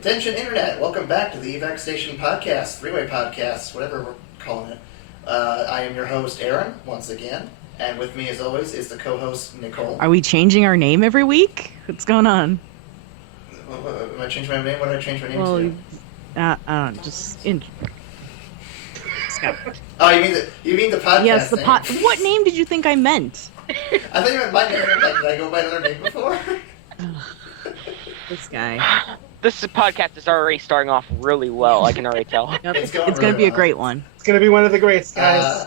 Attention Internet, welcome back to the E-Vac Station podcast, three-way podcast, whatever we're calling it. I am your host, Aaron, once again, and with me as always is the co-host, Nicole. Are we changing our name every week? What's going on? Am I changing my name? What did I change my name to? I don't know, just... Oh, you mean the podcast Yes, name? What name did you think I meant? I think you meant my name. Like, did I go by another name before? This guy. This podcast is already starting off really well, I can already tell. Yep. It's It's going to be a well. great one. It's gonna be one of the greats, guys.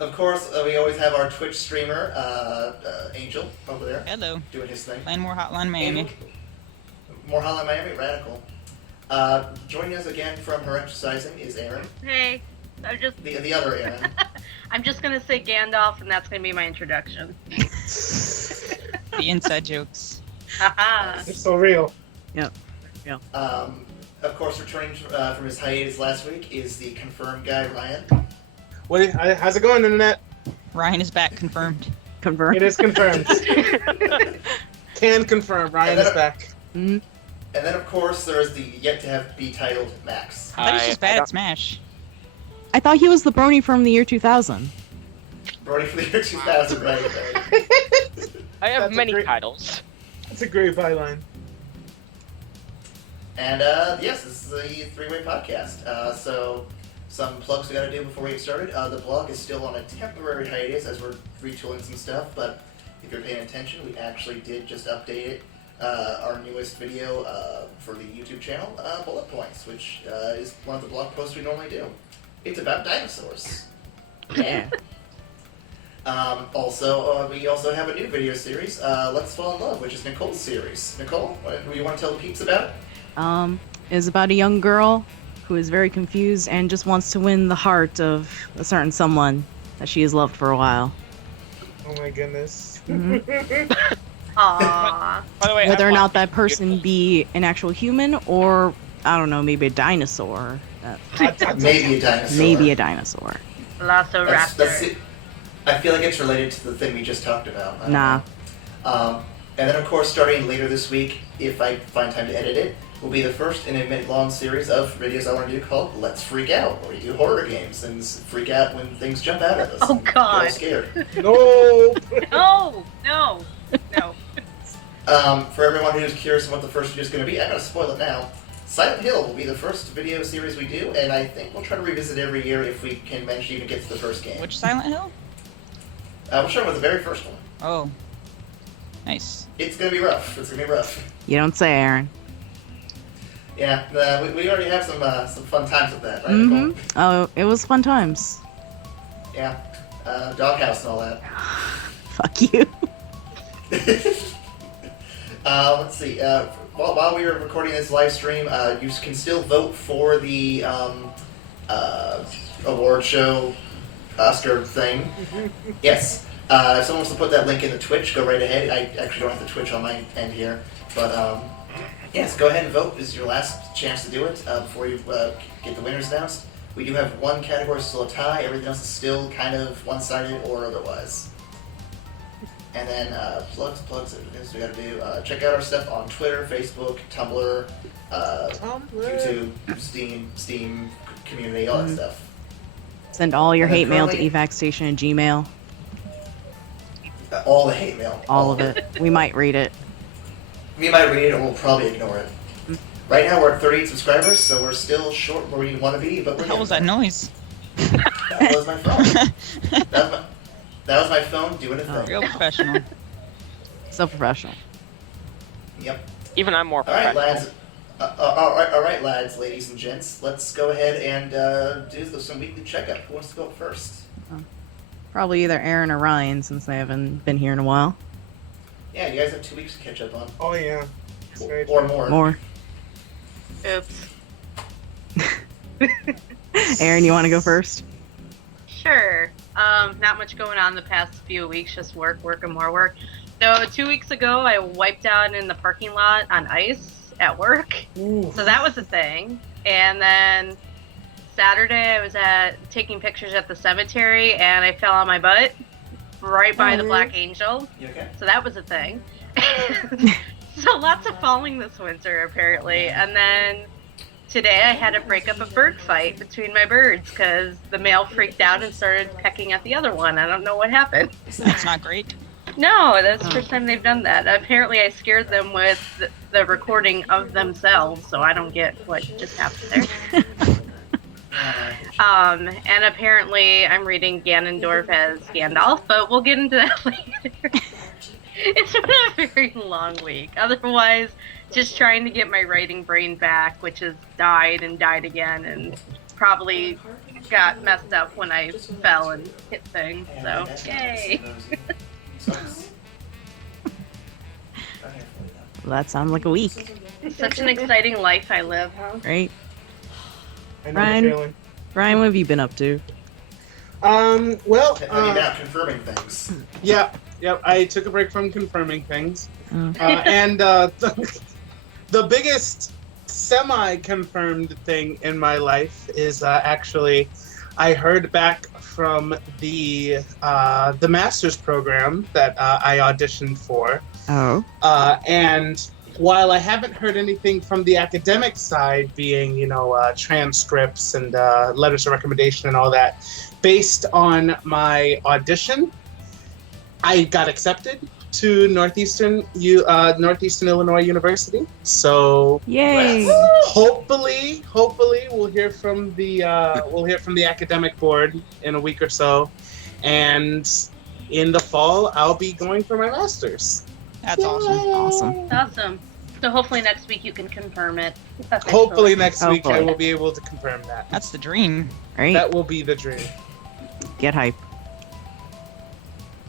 Of course, we always have our Twitch streamer, Angel, over there. Hello. Doing his thing. Playing more Hotline Miami. Angel, more Hotline Miami, radical. Joining us again from her exercising is Aaron. Hey, I'm just The other Aaron. I'm just gonna say Gandalf, and that's gonna be my introduction. The inside jokes. Haha. It's so real. Yep. Of course, returning from his hiatus last week is the confirmed guy, Ryan. How's it going, Internet? Ryan is back, confirmed. Confirm. It is confirmed. Can confirm. Ryan is back. Mhm. And then, of course, there is the yet-to-be titled Max. I thought he was just bad at Smash. I thought he was the Brony from the year 2000. Brody for the year 2000, right? I have That's a many great- titles. That's a great byline. And, yes, this is a three-way podcast. So, some plugs we gotta do before we get started. The blog is still on a temporary hiatus as we're retooling some stuff, but if you're paying attention, we actually did just update it. Our newest video for the YouTube channel, BulletPoints, which is one of the blog posts we normally do. It's about dinosaurs. Yeah. Also, we also have a new video series, Let's Fall in Love, which is Nicole's series. Nicole, what do you want to tell the peeps about? Is about a young girl who is very confused and just wants to win the heart of a certain someone that she has loved for a while. Oh my goodness. Mhm. Aww. By the way, Whether or I've not watched that person be an actual human or, I don't know, maybe a dinosaur. Maybe a dinosaur. Maybe a dinosaur. That's Velociraptor. it. I feel like it's related to the thing we just talked about. I don't Nah. know. And then, of course, starting later this week, if I find time to edit it, will be the first in a minute-long series of videos I want to do called Let's Freak Out, where we do horror games and freak out when things jump out at us. Oh, and get God. all scared. No. No. For everyone who's curious what the first video is going to be, I'm going to spoil it now. Silent Hill will be the first video series we do, and I think we'll try to revisit every year if we can manage to even get to the first game. Which Silent Hill? We'll start with the very first one. Oh. Nice. It's going to be rough. It's going to be rough. You don't say, Aaron. Yeah, we already have some fun times with that, right, Nicole? Oh, it was fun times. Yeah. Doghouse and all that. Fuck you. Let's see. While we were recording this live stream, you can still vote for the award show Oscar thing. Yes. If someone wants to put that link in the Twitch, go right ahead. I actually don't have the Twitch on my end here, but yes, go ahead and vote. This is your last chance to do it before you get the winners announced. We do have one category still a tie. Everything else is still kind of one-sided or otherwise. And then plugs, everything else we gotta do. Check out our stuff on Twitter, Facebook, Tumblr, YouTube, Steam community, all that stuff. Send all your And then hate mail to currently- evac station at Gmail. All the hate mail. All of it. We might read it. We might read it or we'll probably ignore it. Right now we're at 38 subscribers, so we're still short where we want to be, but What the we're hell was that getting noise? there. That was my phone. That was my phone doing a thing. Real professional. So professional. Yep. Even I'm more All right, professional. lads. All right, lads, ladies and gents. Let's go ahead and do some weekly checkup. Who wants to go up first? Probably either Aaron or Ryan, since they haven't been here in a while. Yeah, you guys have 2 weeks to catch up on. Oh yeah. That's very Or true. more. More. Oops. Aaron, you want to go first? Sure. Not much going on the past few weeks, just work, and more work. So 2 weeks ago, I wiped out in the parking lot on ice at work. Ooh. So that was a thing. And then Saturday, I was taking pictures at the cemetery, and I fell on my butt right by the Black Angel. You okay? So that was a thing. So lots of falling this winter, apparently. And then today I had to break up a bird fight between my birds because the male freaked out and started pecking at the other one. I don't know what happened. That's not great. No, that's the first time they've done that. Apparently I scared them with the recording of themselves, so I don't get what just happened there. And apparently I'm reading Ganondorf as Gandalf, but we'll get into that later. It's been a very long week. Otherwise, just trying to get my writing brain back, which has died and died again, and probably got messed up when I fell and hit things. So, yay! Well, that sounds like a week, Such an exciting life I live, huh? right? I know Ryan? the feeling. Ryan, what have you been up to? Well, Have you been out confirming things? yeah, I took a break from confirming things. Oh. And the biggest semi-confirmed thing in my life is actually I heard back from the master's program that I auditioned for. Oh. And while I haven't heard anything from the academic side, being, transcripts and letters of recommendation and all that, based on my audition, I got accepted to Northeastern Illinois University. So Yay! hopefully we'll hear from the academic board in a week or so, and in the fall I'll be going for my master's. That's awesome. Awesome. Awesome. So hopefully next week you can confirm it. Hopefully next week I Hopefully. will be able to confirm that. That's the dream. Right? That will be the dream. Get hype.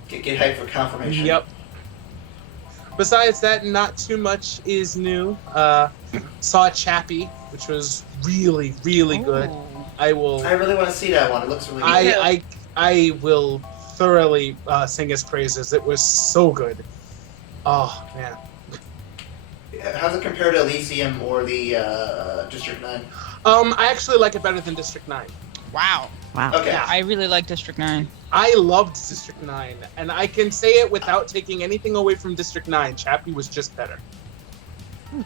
Get hyped for confirmation. Yep. Besides that, not too much is new. Saw Chappie, which was really, really good. Ooh. I will. I really want to see that one. It looks really good. I will thoroughly sing his praises. It was so good. Oh man. How's it compare to Elysium or the District 9? I actually like it better than District 9. Wow. Wow. Okay. Yeah. I really like District 9. I loved District 9, and I can say it without taking anything away from District 9. Chappie was just better.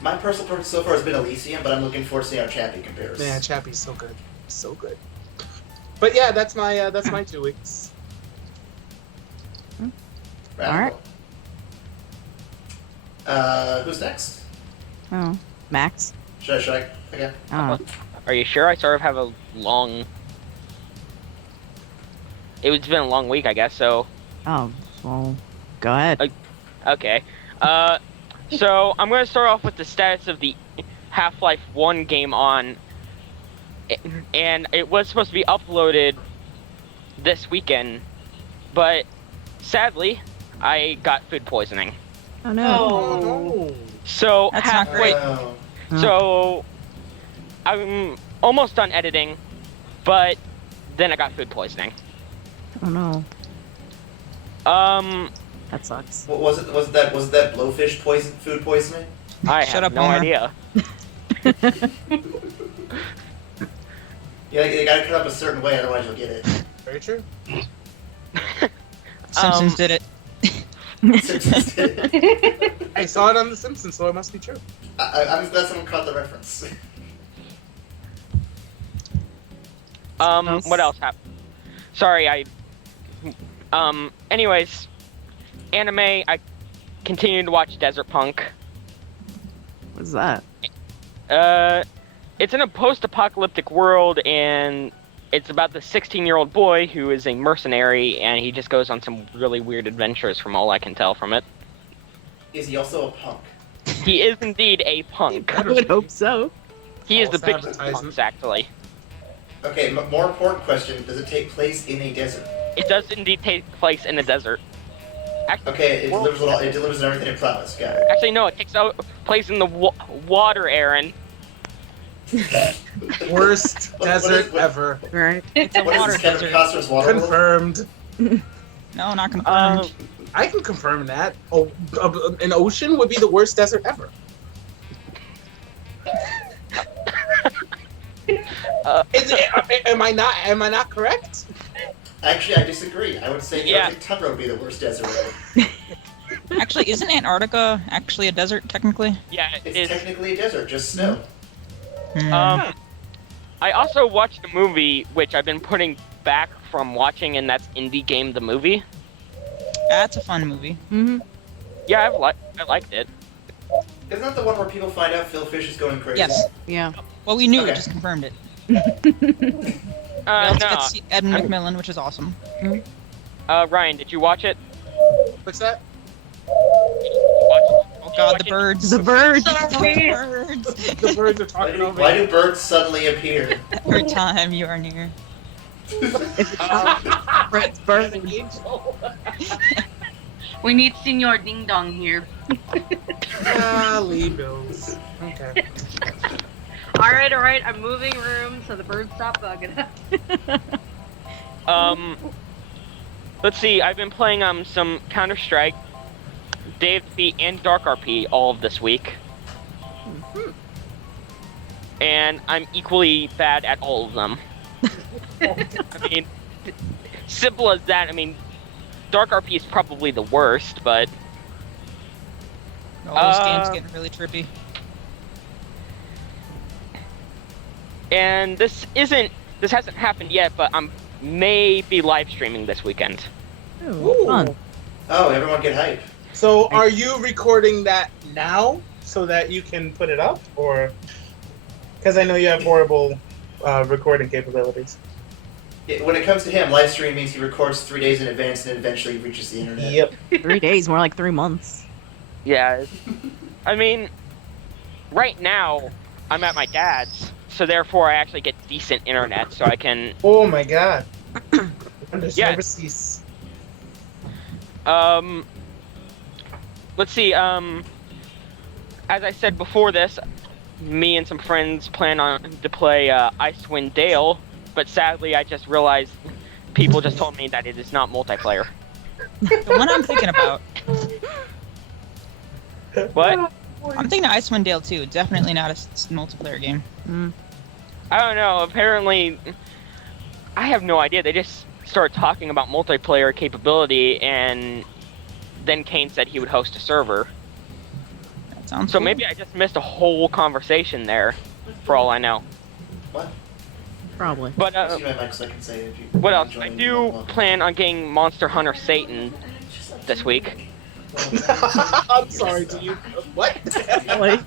My personal preference so far has been Elysium, but I'm looking forward to see how Chappie compares. Man, Chappie's so good. So good. But yeah, that's my 2 weeks. Radical. Who's next? Oh. Max? Should I? Okay. Oh. Are you sure? I sort of have a long. It's been a long week, I guess. So Oh. Well, go ahead. okay. So I'm going to start off with the status of the Half-Life 1 game on, and it was supposed to be uploaded this weekend, but sadly, I got food poisoning. Oh no. Oh. So That's not halfway. great. Oh. So I'm almost done editing, but then I got food poisoning. Oh no. That sucks. What was it? Was that blowfish food poisoning? I Shut have up, no Homer. idea. Yeah, you gotta cut up a certain way, otherwise you'll get it. Very true. Simpsons did it. Simpsons did it. I saw it on The Simpsons, so it must be true. I'm glad someone caught the reference. What else happened? Sorry, anyways, anime, I continued to watch Desert Punk. What's that? It's in a post-apocalyptic world, and it's about the 16-year-old boy who is a mercenary, and he just goes on some really weird adventures from all I can tell from it. Is he also a punk? He is indeed a punk. I would hope so. He is the False biggest of advertisement. punks, actually. Okay, more important question: does it take place in a desert? It does indeed take place in the desert. Okay, it delivers it all. It delivers everything it promised. Got it. Actually, no, it takes place in the water, Aaron. Worst desert what- ever. Right. It's a What water is this, Kevin desert. Costner's Waterworld? Confirmed. No, not confirmed. I can confirm that. Oh, an ocean would be the worst desert ever. Am I not correct? Actually, I disagree. I would say the Yeah. Arctic tundra would be the worst desert ever. Actually, isn't Antarctica actually a desert, technically? Yeah, it It's is. technically a desert, just snow. I also watched a movie which I've been putting back from watching, and that's Indie Game the movie. That's a fun movie. Mm-hmm. Yeah, I liked it. Isn't that the one where people find out Phil Fish is going crazy? Yes. Yeah. Well, we knew Okay. it, just confirmed it. We also No. get to see Ed McMillan, which is awesome. Ryan, did you watch it? What's that? Oh god, the birds. The birds. Sorry. birds. The birds are talking over Why you. do birds suddenly appear? Every time you are near. It's Fred's bird. Angel. We need Senor Ding Dong here. Golly bills. Okay. Alright, I'm moving rooms so the birds stop bugging us. Let's see. I've been playing some Counter Strike, DayofDefeat, and Dark RP all of this week, and I'm equally bad at all of them. I mean, simple as that. I mean, Dark RP is probably the worst, but Oh, this game's getting really trippy. and this hasn't happened yet, but I'm maybe live streaming this weekend. Ooh, fun. Oh, everyone get hype. So, are you recording that now so that you can put it up, or because I know you have horrible recording capabilities? When it comes to him, live stream means he records 3 days in advance and then eventually reaches the internet. Yep. 3 days, more like 3 months. Yeah, I mean, right now I'm at my dad's, so therefore I actually get decent internet, so I can. Oh my god. Wonders Yeah. never cease. Let's see. As I said before this, me and some friends plan on to play Icewind Dale, but sadly I just realized people just told me that it is not multiplayer. The one I'm thinking about, What? I'm thinking of Icewind Dale too. Definitely not a multiplayer game. I don't know. Apparently, I have no idea. They just started talking about multiplayer capability, and then Kane said he would host a server. That sounds So cool. maybe I just missed a whole conversation there, for all I know. What? Probably. But See my mic so I can say if you what else? join I me. do plan on getting Monster Hunter Satan this week. I'm sorry. Do you? What? Wait.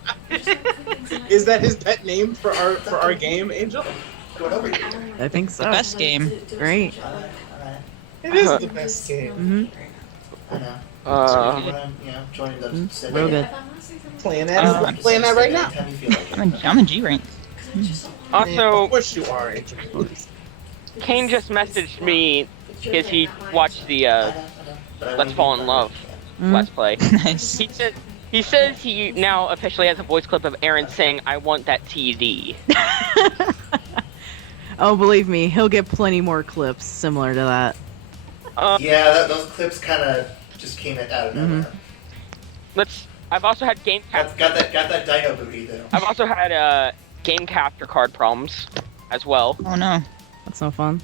Is that his pet name for our game, Angel? Going over here. I think so. The best game. Great. Alright. It is the best game. Mm-hmm. I know. Uh, When I'm, joining the Real good. Playing Uh, that. Playing that right now. Anytime you feel like it. I'm in G rank. also, Of course you are, Angel. Kane just messaged me because he watched the I know, but I Let's wouldn't Fall be in fun. Love Mhm. Let's Play. Nice. He says he now officially has a voice clip of Aaron saying, "I want that TD." Oh, believe me, he'll get plenty more clips similar to that. Yeah, those clips kind of just came out of nowhere. I've also had game Got that dino booty though. I've also had game capture card problems as well. Oh no. That's no fun.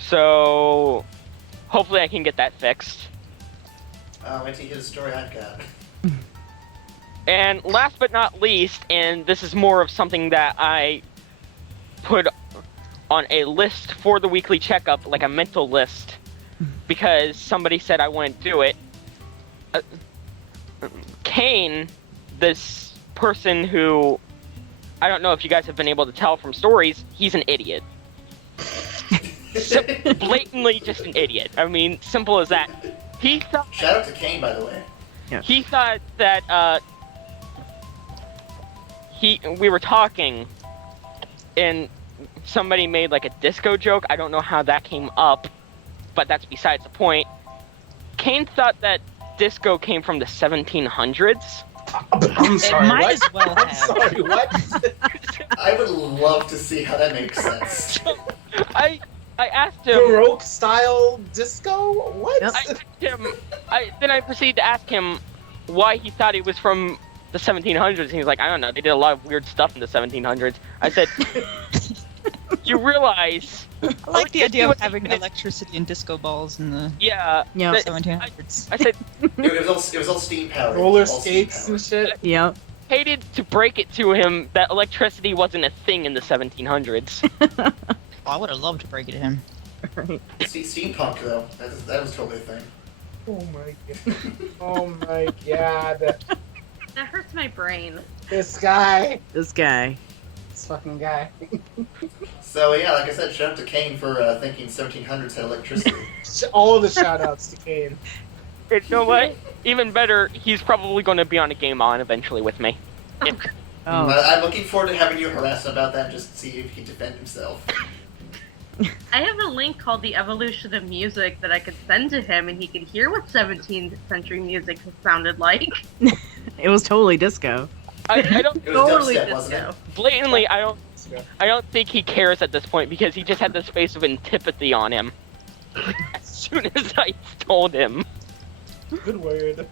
So hopefully I can get that fixed. Wait till you hear the story I've got. And last but not least, and this is more of something that I put on a list for the weekly checkup, like a mental list, because somebody said I wouldn't do it. Kane, this person who, I don't know if you guys have been able to tell from stories, he's an idiot. Blatantly just an idiot. I mean, simple as that. He thought Shout out to Kane, by the way. he thought that we were talking and somebody made like a disco joke. I don't know how that came up, but that's besides the point. Kane thought that disco came from the 1700s. I'm It sorry. might What? as well I'm have. sorry. What? I would love to see how that makes sense. I asked him. Baroque style disco? What? Yep. I asked him. Then I proceeded to ask him why he thought he was from the 1700s. And he was like, I don't know. They did a lot of weird stuff in the 1700s. I said, you realize? I like the idea of What- having electricity and disco balls in the Yeah. Yeah. that- 1700s. I said, It was all steam powered. Roller All steam skates powered. and shit. Yep. hated to break it to him that electricity wasn't a thing in the 1700s. Oh, I would have loved to break it to him. Right. Steampunk though, that was totally a thing. Oh my god. Oh my god. That hurts my brain. This guy. This guy. This fucking guy. So yeah, like I said, shout out to Kane for thinking 1700s had electricity. All the shout outs to Kane. You know what? Even better, he's probably going to be on a game on eventually with me. Oh. I'm looking forward to having you harass him about that and just see if he can defend himself. I have a link called The Evolution of Music that I could send to him and he could hear what 17th century music sounded like. It was totally disco. I don't It was Totally dubstep, wasn't disco. it? blatantly. I don't think he cares at this point because he just had this face of antipathy on him. As soon as I told him. Good word.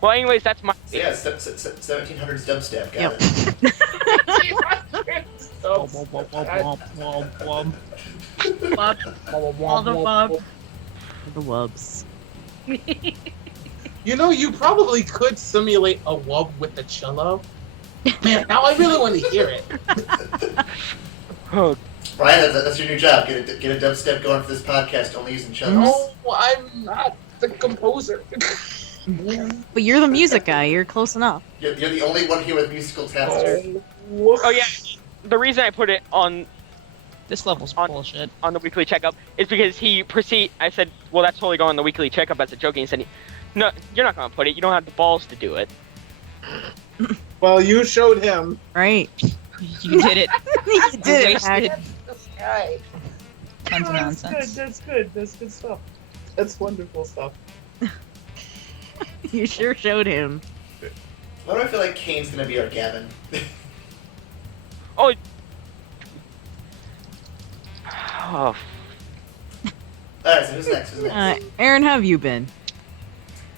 Well, anyways, that's my. So yeah, 1700s dubstep, got Yep. it. Bub. All the bub. The wubs. You know, you probably could simulate a wub with a cello. Man, now I really want to hear it. Oh, Brian, that's your new job. Get a dubstep going for this podcast, only using cellos. No, I'm not the composer. But you're the music guy. You're close enough. You're the only one here with musical talent. oh yeah. The reason I put it on This level's bullshit. the weekly checkup is because I said, well, that's totally going on the weekly checkup as a joke. And he said, no, you're not going to put it. You don't have the balls to do it. Well, you showed him. Right. You did it. You did it, Wasted Hack. This guy. tons of nonsense. That's good. That's good stuff. That's wonderful stuff. You sure showed him. Why do I feel like Kane's gonna be our Gavin? Oh. Alright, so who's next? Aaron, how have you been?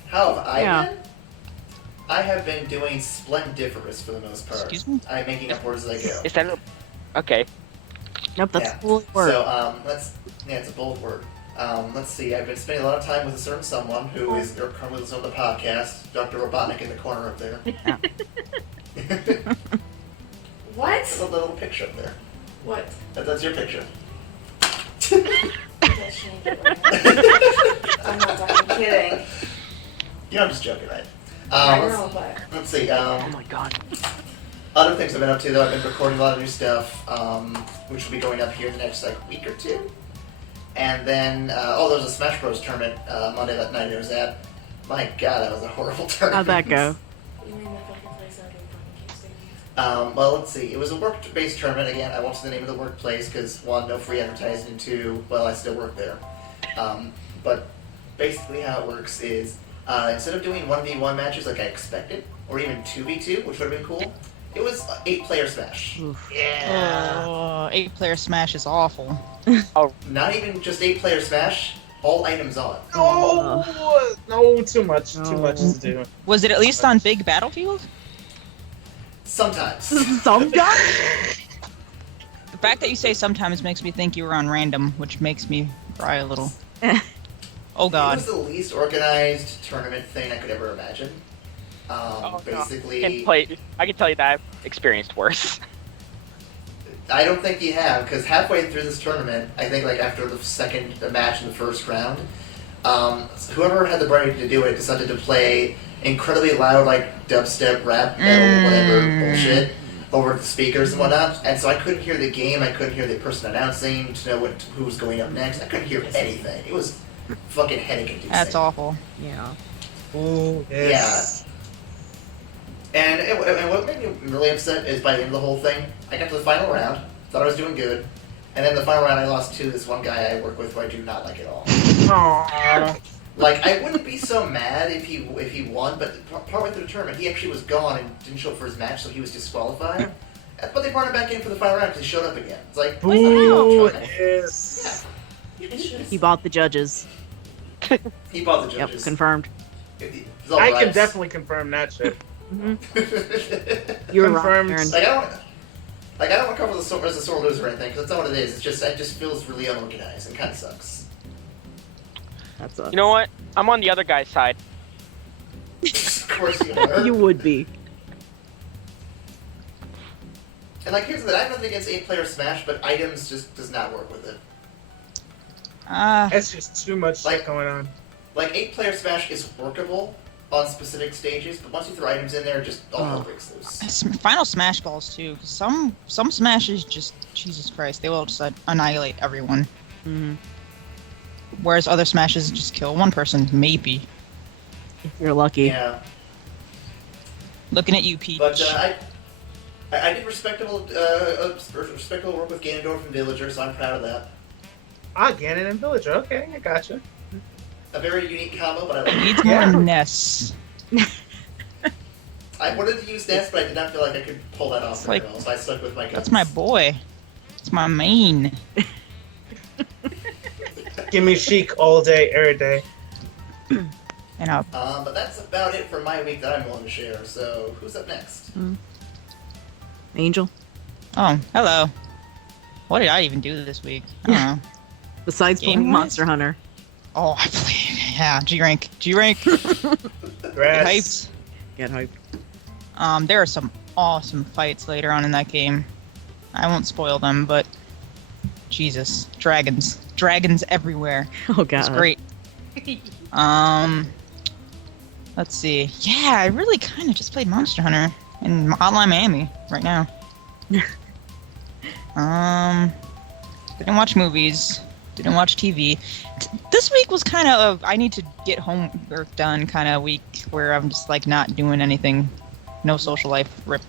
How have I Yeah. been? I have been doing splendiferous for the most part. Excuse me? I'm making up words as I go. Is that okay? Nope, that's Yeah. a cool word. So, it's a bold word. Let's see, I've been spending a lot of time with a certain someone who is currently listening to the podcast, Dr. Robotnik in the corner up there. What? There's a little picture up there. What? That's your picture. That she ain't doing. I'm not fucking kidding. Yeah, I'm just joking, right? I Let's, know, but let's see, Oh my god. other things I've been up to though, I've been recording a lot of new stuff, which will be going up here in the next week or two. And then, there was a Smash Bros. Tournament Monday that night I was at. My god, that was a horrible tournament. How'd that go? you mean that fucking place out in fucking Kingston? Well, let's see. It was a work-based tournament. Again, I won't say the name of the workplace because, one, no free advertising, and two, well, I still work there. But basically how it works is, instead of doing 1v1 matches like I expected, or even 2v2, which would have been cool, it was 8-player Smash. Oof. Yeah. Oh, 8-player Smash is awful. Not even just 8-player Smash, all items on. No, too much. Too much to do. Was it at least on Big Battlefield? Sometimes. Sometimes? The fact that you say sometimes makes me think you were on random, which makes me cry a little. Oh It god. was the least organized tournament thing I could ever imagine. Basically, I can tell you that I've experienced worse. I don't think you have, because halfway through this tournament, I think like after the match in the first round, whoever had the brain to do it decided to play incredibly loud like dubstep, rap, metal, whatever bullshit over the speakers and whatnot, and so I couldn't hear the game, I couldn't hear the person announcing to know who was going up next, I couldn't hear anything. It was fucking headache-inducing. That's awful. Yeah. Oh, yes. And what made me really upset is by the end of the whole thing, I got to the final round, thought I was doing good, And then the final round, I lost to this one guy I work with who I do not like at all. Aww. Like, I wouldn't be so mad if he won, but partway through the tournament, he actually was gone and didn't show up for his match, so he was disqualified. But they brought him back in for the final round because he showed up again. It's like, Boo! Yes. He bought the judges. He bought the Yep, judges. confirmed. It's all I can bribes. definitely confirm that shit. You're Confirmed. right, Aaron. I don't want to come as a sore loser or anything, because that's not what it is. It just feels really unorganized and kind of sucks. That's a... You know what? I'm on the other guy's side. Of course you are. You would be. And like, here's the thing, I have nothing against 8-player Smash, but items just does not work with it. That's just too much Like- shit going on. Like, 8-player Smash is workable on specific stages, but once you throw items in there, just all hell breaks loose. Final Smash balls too. 'Cause some Smashes just Jesus Christ, they will just annihilate everyone. Mm-hmm. Whereas other Smashes just kill one person, maybe. If you're lucky. Yeah. Looking at you, Peach. But I did respectable work with Ganondorf and Villager, so I'm proud of that. Ganon and Villager. Okay, I gotcha. A very unique combo, but I like it. Needs more Ness. I wanted to use Ness, but I did not feel like I could pull that off It's very like- well, so I stuck with my guns. That's my boy. It's my main. Give me Sheik all day, every day. And But that's about it for my week that I'm willing to share, so who's up next? Angel. oh, hello. What did I even do this week? I don't know. Besides playing Game-wise? Monster Hunter. Oh, I played. Yeah, G rank. Grass. Hyped. Get hyped. There are some awesome fights later on in that game. I won't spoil them, but Jesus, dragons everywhere. Oh god. It's great. Let's see. Yeah, I really kind of just played Monster Hunter and Hotline Miami right now. Didn't watch movies. Didn't watch TV. This week was kind of I need to get homework done kind of week where I'm just like not doing anything. No social life. Rip.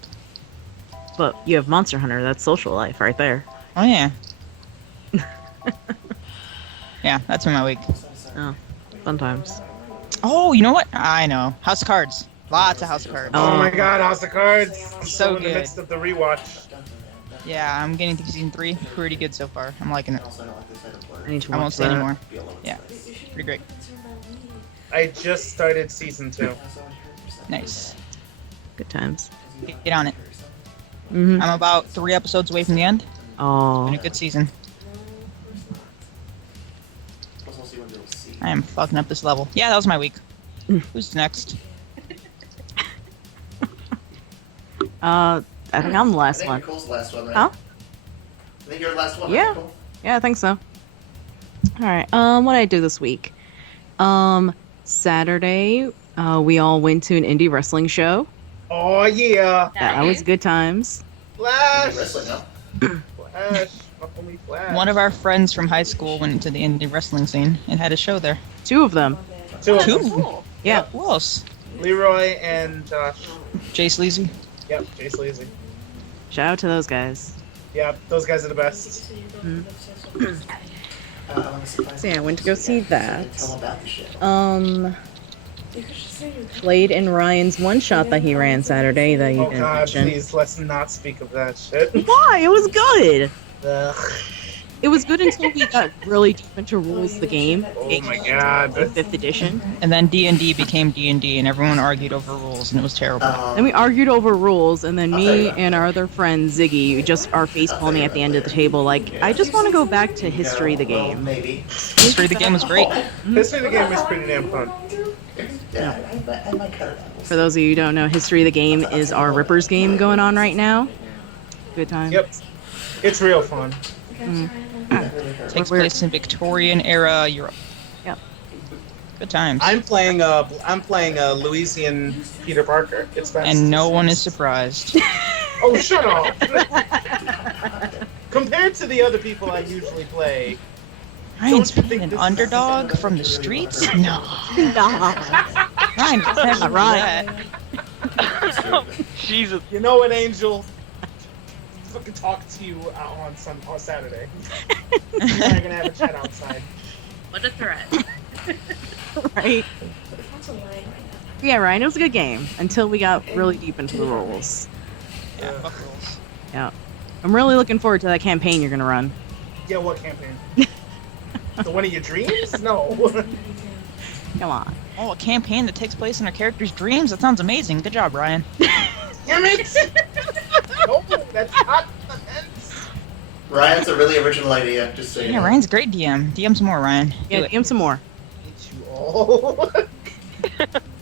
But you have Monster Hunter, that's social life right there. Oh yeah. Yeah, that's been my week. Oh, fun times. Oh, you know what? I know. House of Cards. Lots of House of Cards. Oh my god, House of Cards. I'm So still in the good. midst of the rewatch. Yeah, I'm getting to season 3. Pretty good so far. I'm liking it. I need to I watch won't say that. anymore. Yeah, pretty great. I just started season 2. Nice. Good times. Get on it. Mm-hmm. I'm about 3 episodes away from the end. Oh. Been a good season. I am fucking up this level. Yeah, that was my week. Who's next? I think I'm the last I think one. Nicole's the last one, right? Huh? I think you're the last one, Yeah. right, Nicole? Yeah, I think so. Alright, what did I do this week? Saturday, we all went to an indie wrestling show. Oh yeah. That was good times. Flash. Wrestling, huh? Flash. My homie Flash. One of our friends from high school went into the indie wrestling scene and had a show there. 2 of them. Two of them. Cool. Yeah. Who else? Leroy and Josh. Jay Sleazy. Yep, Jay Sleazy. Shout out to those guys. Yep, those guys are the best. So yeah, I went to go see that. Tell them about the show. Played in Ryan's one-shot that he ran Saturday that you Oh didn't god, mention. please, let's not speak of that shit. Why? It was good! Ugh. It was good until we got really deep into rules of the game. Oh my god. 5th edition. And then D&D became D&D and everyone argued over rules and it was terrible. Then we argued over rules, and then me and our other friend Ziggy just are face-palming at the end of the table like, I just want to go back to history of the Well, game. maybe. History of the game was great. History of the game is pretty damn fun. Yeah, I might cut it out. For those of you who don't know, history of the game is our Rippers game going on right now. Good time. Yep. It's real fun. Takes place in Victorian era Europe. Yep. Good times. I'm playing Louisian Peter Parker. It's best. And no one is surprised. Oh, shut up! Compared to the other people I usually play, Ryan's Don't you playing think an this- underdog from the streets? No. Nah. Ryan would never do Ryan. that. Jesus. you know what, Angel? fucking talk to you on Saturday. We're gonna have a chat outside. What a threat. Right? That's a line right now. Yeah, Ryan, it was a good game until we got really deep into the rules. Yeah, fuck rules. Yeah. I'm really looking forward to that campaign you're gonna run. Yeah, what campaign? The one of your dreams? No. Come on. Oh, a campaign that takes place in a character's dreams? That sounds amazing. Good job, Ryan. Damn it! No, that's not the sense. Ryan, it's a really original idea, just so you Yeah, know. Ryan's a great DM. DM some more, Ryan. Do Yeah, it. give him some more. Hate you all.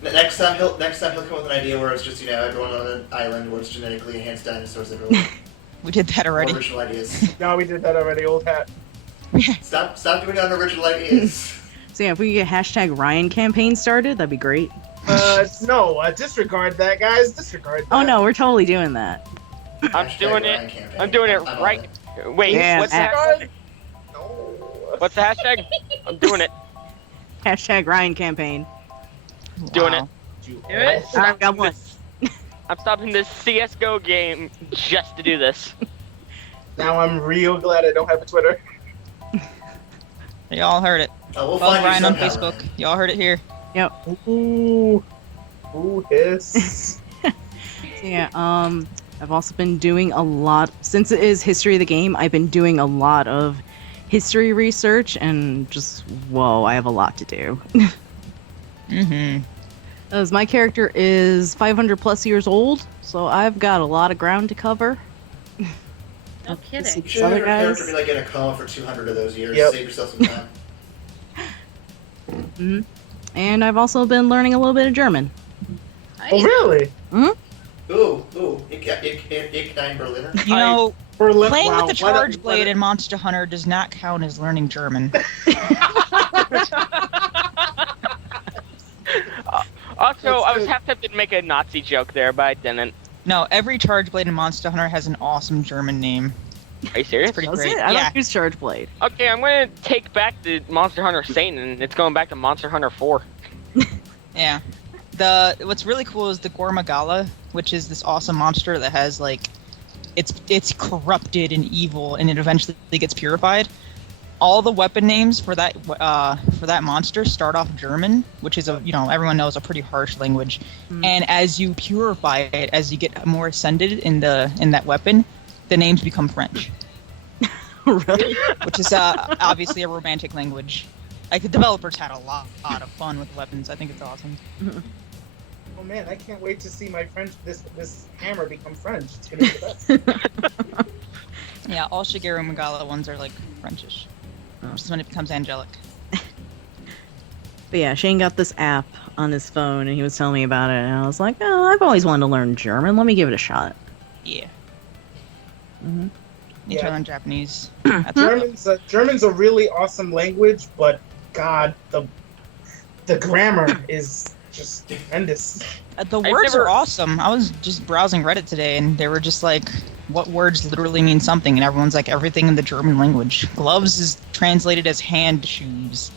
Next time he'll come up with an idea where it's just, everyone on an island where it's genetically enhanced dinosaurs everywhere. We did that More already. original ideas. No, we did that already, old hat. Stop doing unoriginal ideas. So yeah, if we could get hashtag Ryan campaign started, that'd be great. No, disregard that, guys. Disregard that. Oh no, we're totally doing that. I'm Hashtag doing Ryan it. campaign. I'm doing it I'm on right. it. Wait, Yeah, what's the Disregard? hashtag? No. What's the hashtag? I'm doing it. Hashtag Ryan campaign. Doing Wow. You Do it. all- Alright, got one. I'm stopping this CS:GO game just to do this. Now I'm real glad I don't have a Twitter. Y'all heard it. We'll Follow find you Ryan on somehow, Facebook. Ryan. Y'all heard it here. Ooh. Ooh, hiss. So yeah, I've also been doing a lot, since it is history of the game, I've been doing a lot of history research and just, whoa, I have a lot to do. Mm-hmm. As my character is 500 plus years old, so I've got a lot of ground to cover. No kidding. You should have your character be like in a coma for 200 of those years. Yep. Save yourself some time. Hmm. And I've also been learning a little bit of German. Oh, really? Ooh. Ich nein Berliner. You know, Berlin, playing wow, with the what a- Charge Blade what a- in Monster Hunter does not count as learning German. Also, That's I was good. half tempted to make a Nazi joke there, but I didn't. No, every Charge Blade in Monster Hunter has an awesome German name. Are you serious? Pretty Does great. it? I Yeah. don't use Charge Blade. Okay, I'm gonna take back the Monster Hunter Satan, and it's going back to Monster Hunter 4. Yeah. What's really cool is the Gormagala, which is this awesome monster that has like it's corrupted and evil and it eventually gets purified. All the weapon names for that monster start off German, which is everyone knows a pretty harsh language. Mm. And as you purify it, as you get more ascended in that weapon, the names become French, Really? which is obviously a romantic language. Like the developers had a lot of fun with the weapons. I think it's awesome. Oh man, I can't wait to see my French this hammer become French. It's gonna be the best. Yeah, all Shigeru Magala ones are like Frenchish. Which is when it becomes angelic. But yeah, Shane got this app on his phone and he was telling me about it, and I was like, oh, I've always wanted to learn German. Let me give it a shot. Yeah. Mm-hmm. Need to Yeah. learn Japanese. That's German's a really awesome language, but God, the grammar is just tremendous. The words never- are awesome. I was just browsing Reddit today, and they were just like, what words literally mean something, and everyone's like, everything in the German language. Gloves is translated as hand shoes.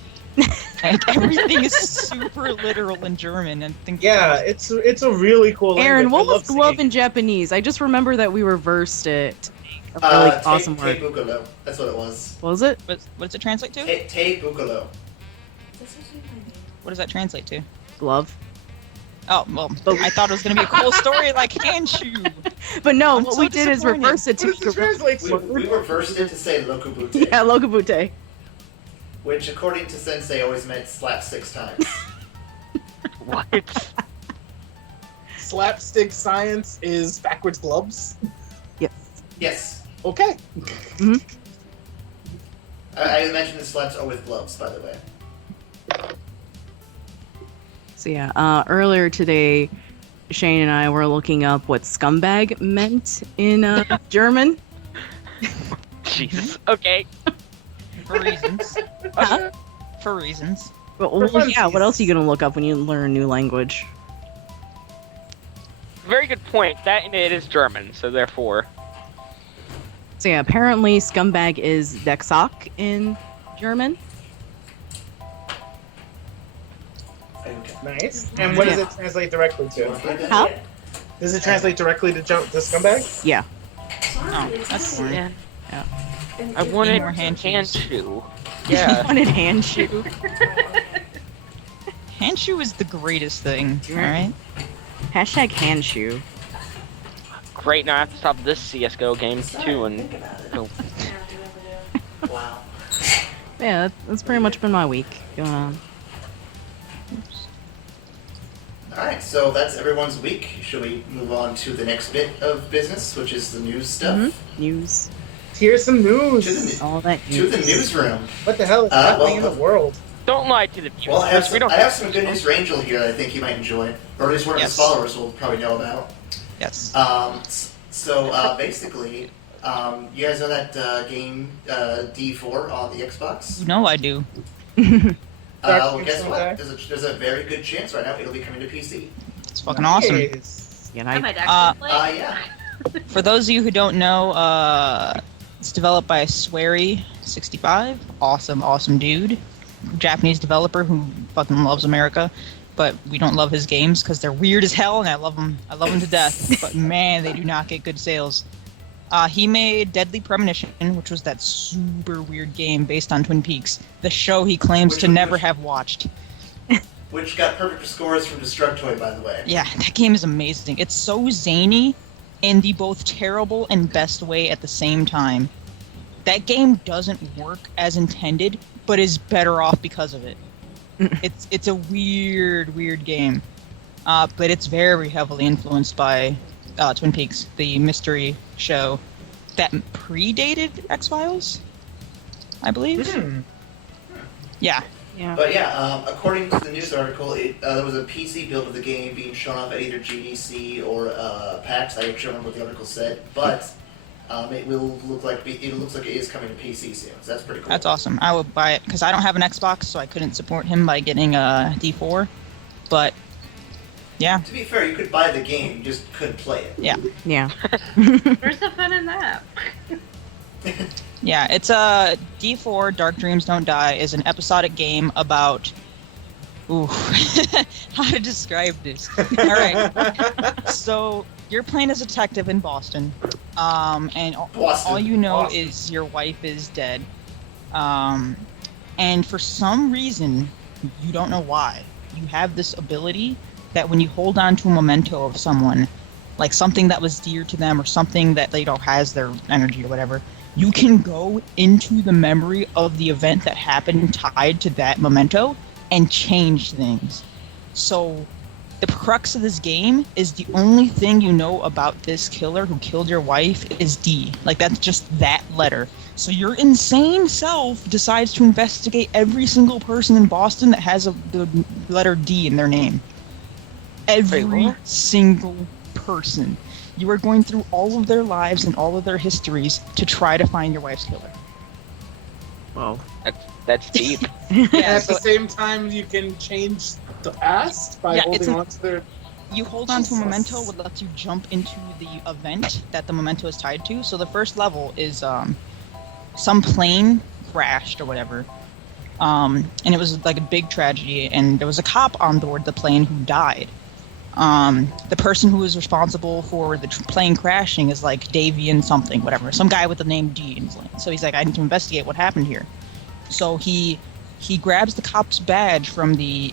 Like, everything is super literal in German, and I think Yeah, it's a really cool language. Aaron, what I love was glove singing. in Japanese? I just remember that we reversed it to make a really awesome word. Te bukalo. That's what it was. What was it? What does it translate to? Te bukalo. This is my name. What does that translate to? Glove. Oh, well, I thought it was going to be a cool story like hand shoe. But no, I'm what so we did is disappointed. reverse it to What does make it a really translate We to? reversed it to say lokubute, Yeah, Lokabute. which according to Sensei always meant slap 6 times. What? Slapstick science is backwards gloves. Yes. Okay. I mentioned the slaps are with gloves, by the way. So yeah, earlier today, Shane and I were looking up what scumbag meant in German. Jesus. Okay. For reasons. Huh? For reasons. Well, yeah, what else are you gonna look up when you learn a new language? Very good point. That and it is German, so therefore. So yeah, apparently scumbag is Dexock in German. Okay. Nice. And what does it translate directly Do you to? want to play that? Huh? Does it translate directly to the scumbag? Yeah. Oh, that's boring. Yeah. Yeah. I wanted more hand hand shoes. shoe. I Yeah. wanted hand shoe. Handshoe is the greatest thing. All right. Hashtag hand shoe. Great, now I have to stop this CS:GO game too and Think about it. go. Wow. Yeah, that's pretty much been my week going on. Alright, so that's everyone's week. Should we move on to the next bit of business, which is the news stuff? News. Here's some To news. the, All that to news. the newsroom. What the hell is happening in the world? Don't lie to the viewers. Well, we don't I have some good news for Angel here that I think you might enjoy, or at least one of his Yes. followers will probably know about. Yes. So basically, you guys know that game D4 on the Xbox? No, I do. Well, guess what? There's a very good chance right now it'll be coming to PC. It's fucking awesome. Nice. And I I might actually play. Yeah. For those of you who don't know, it's developed by Swery65. Awesome dude. Japanese developer who fucking loves America. But we don't love his games because they're weird as hell, and I love them to death. But man, they do not get good sales. He made Deadly Premonition, which was that super weird game based on Twin Peaks, the show he claims to never have watched. Which got perfect scores from Destructoid, by the way. Yeah, that game is amazing. It's so zany in the both terrible and best way at the same time. That game doesn't work as intended, but is better off because of it. It's a weird game, but it's very heavily influenced by Twin Peaks, the mystery show that predated X-Files, I believe. Yeah. Yeah. But yeah, according to the news article, there was a PC build of the game being shown off at either GDC or PAX. I don't remember what the article said, but it looks like it is coming to PC soon. So that's pretty cool. That's awesome. I would buy it because I don't have an Xbox, so I couldn't support him by getting a D4. But yeah, To be fair, you could buy the game, you just couldn't play it. yeah, Yeah. Where's the fun in that? yeah. It's a D4. Dark Dreams Don't Die is an episodic game about. Ooh, how to describe this? All right. So you're playing as a detective in Boston, and all you know Boston. is your wife is dead, and for some reason, you don't know why, you have this ability that when you hold on to a memento of someone, like something that was dear to them or something that has their energy or whatever, you can go into the memory of the event that happened tied to that memento and change things. So the crux of this game is the only thing you know about this killer who killed your wife is D. Like, that's just that letter. So your insane self decides to investigate every single person in Boston that has the letter D in their name. Every what? single person. You are going through all of their lives and all of their histories to try to find your wife's killer. Whoa. That's deep. And Yeah, at so the same time, you can change the past by Yeah, it's holding on to their. you hold on to a Jesus. memento would let you jump into the event that the memento is tied to. So the first level is some plane crashed or whatever. And it was like a big tragedy, and there was a cop on board the plane who died. The person who was responsible for the plane crashing is like Davian something, whatever, some guy with the name D in his name. So he's like, I need to investigate what happened here. So he grabs the cop's badge from the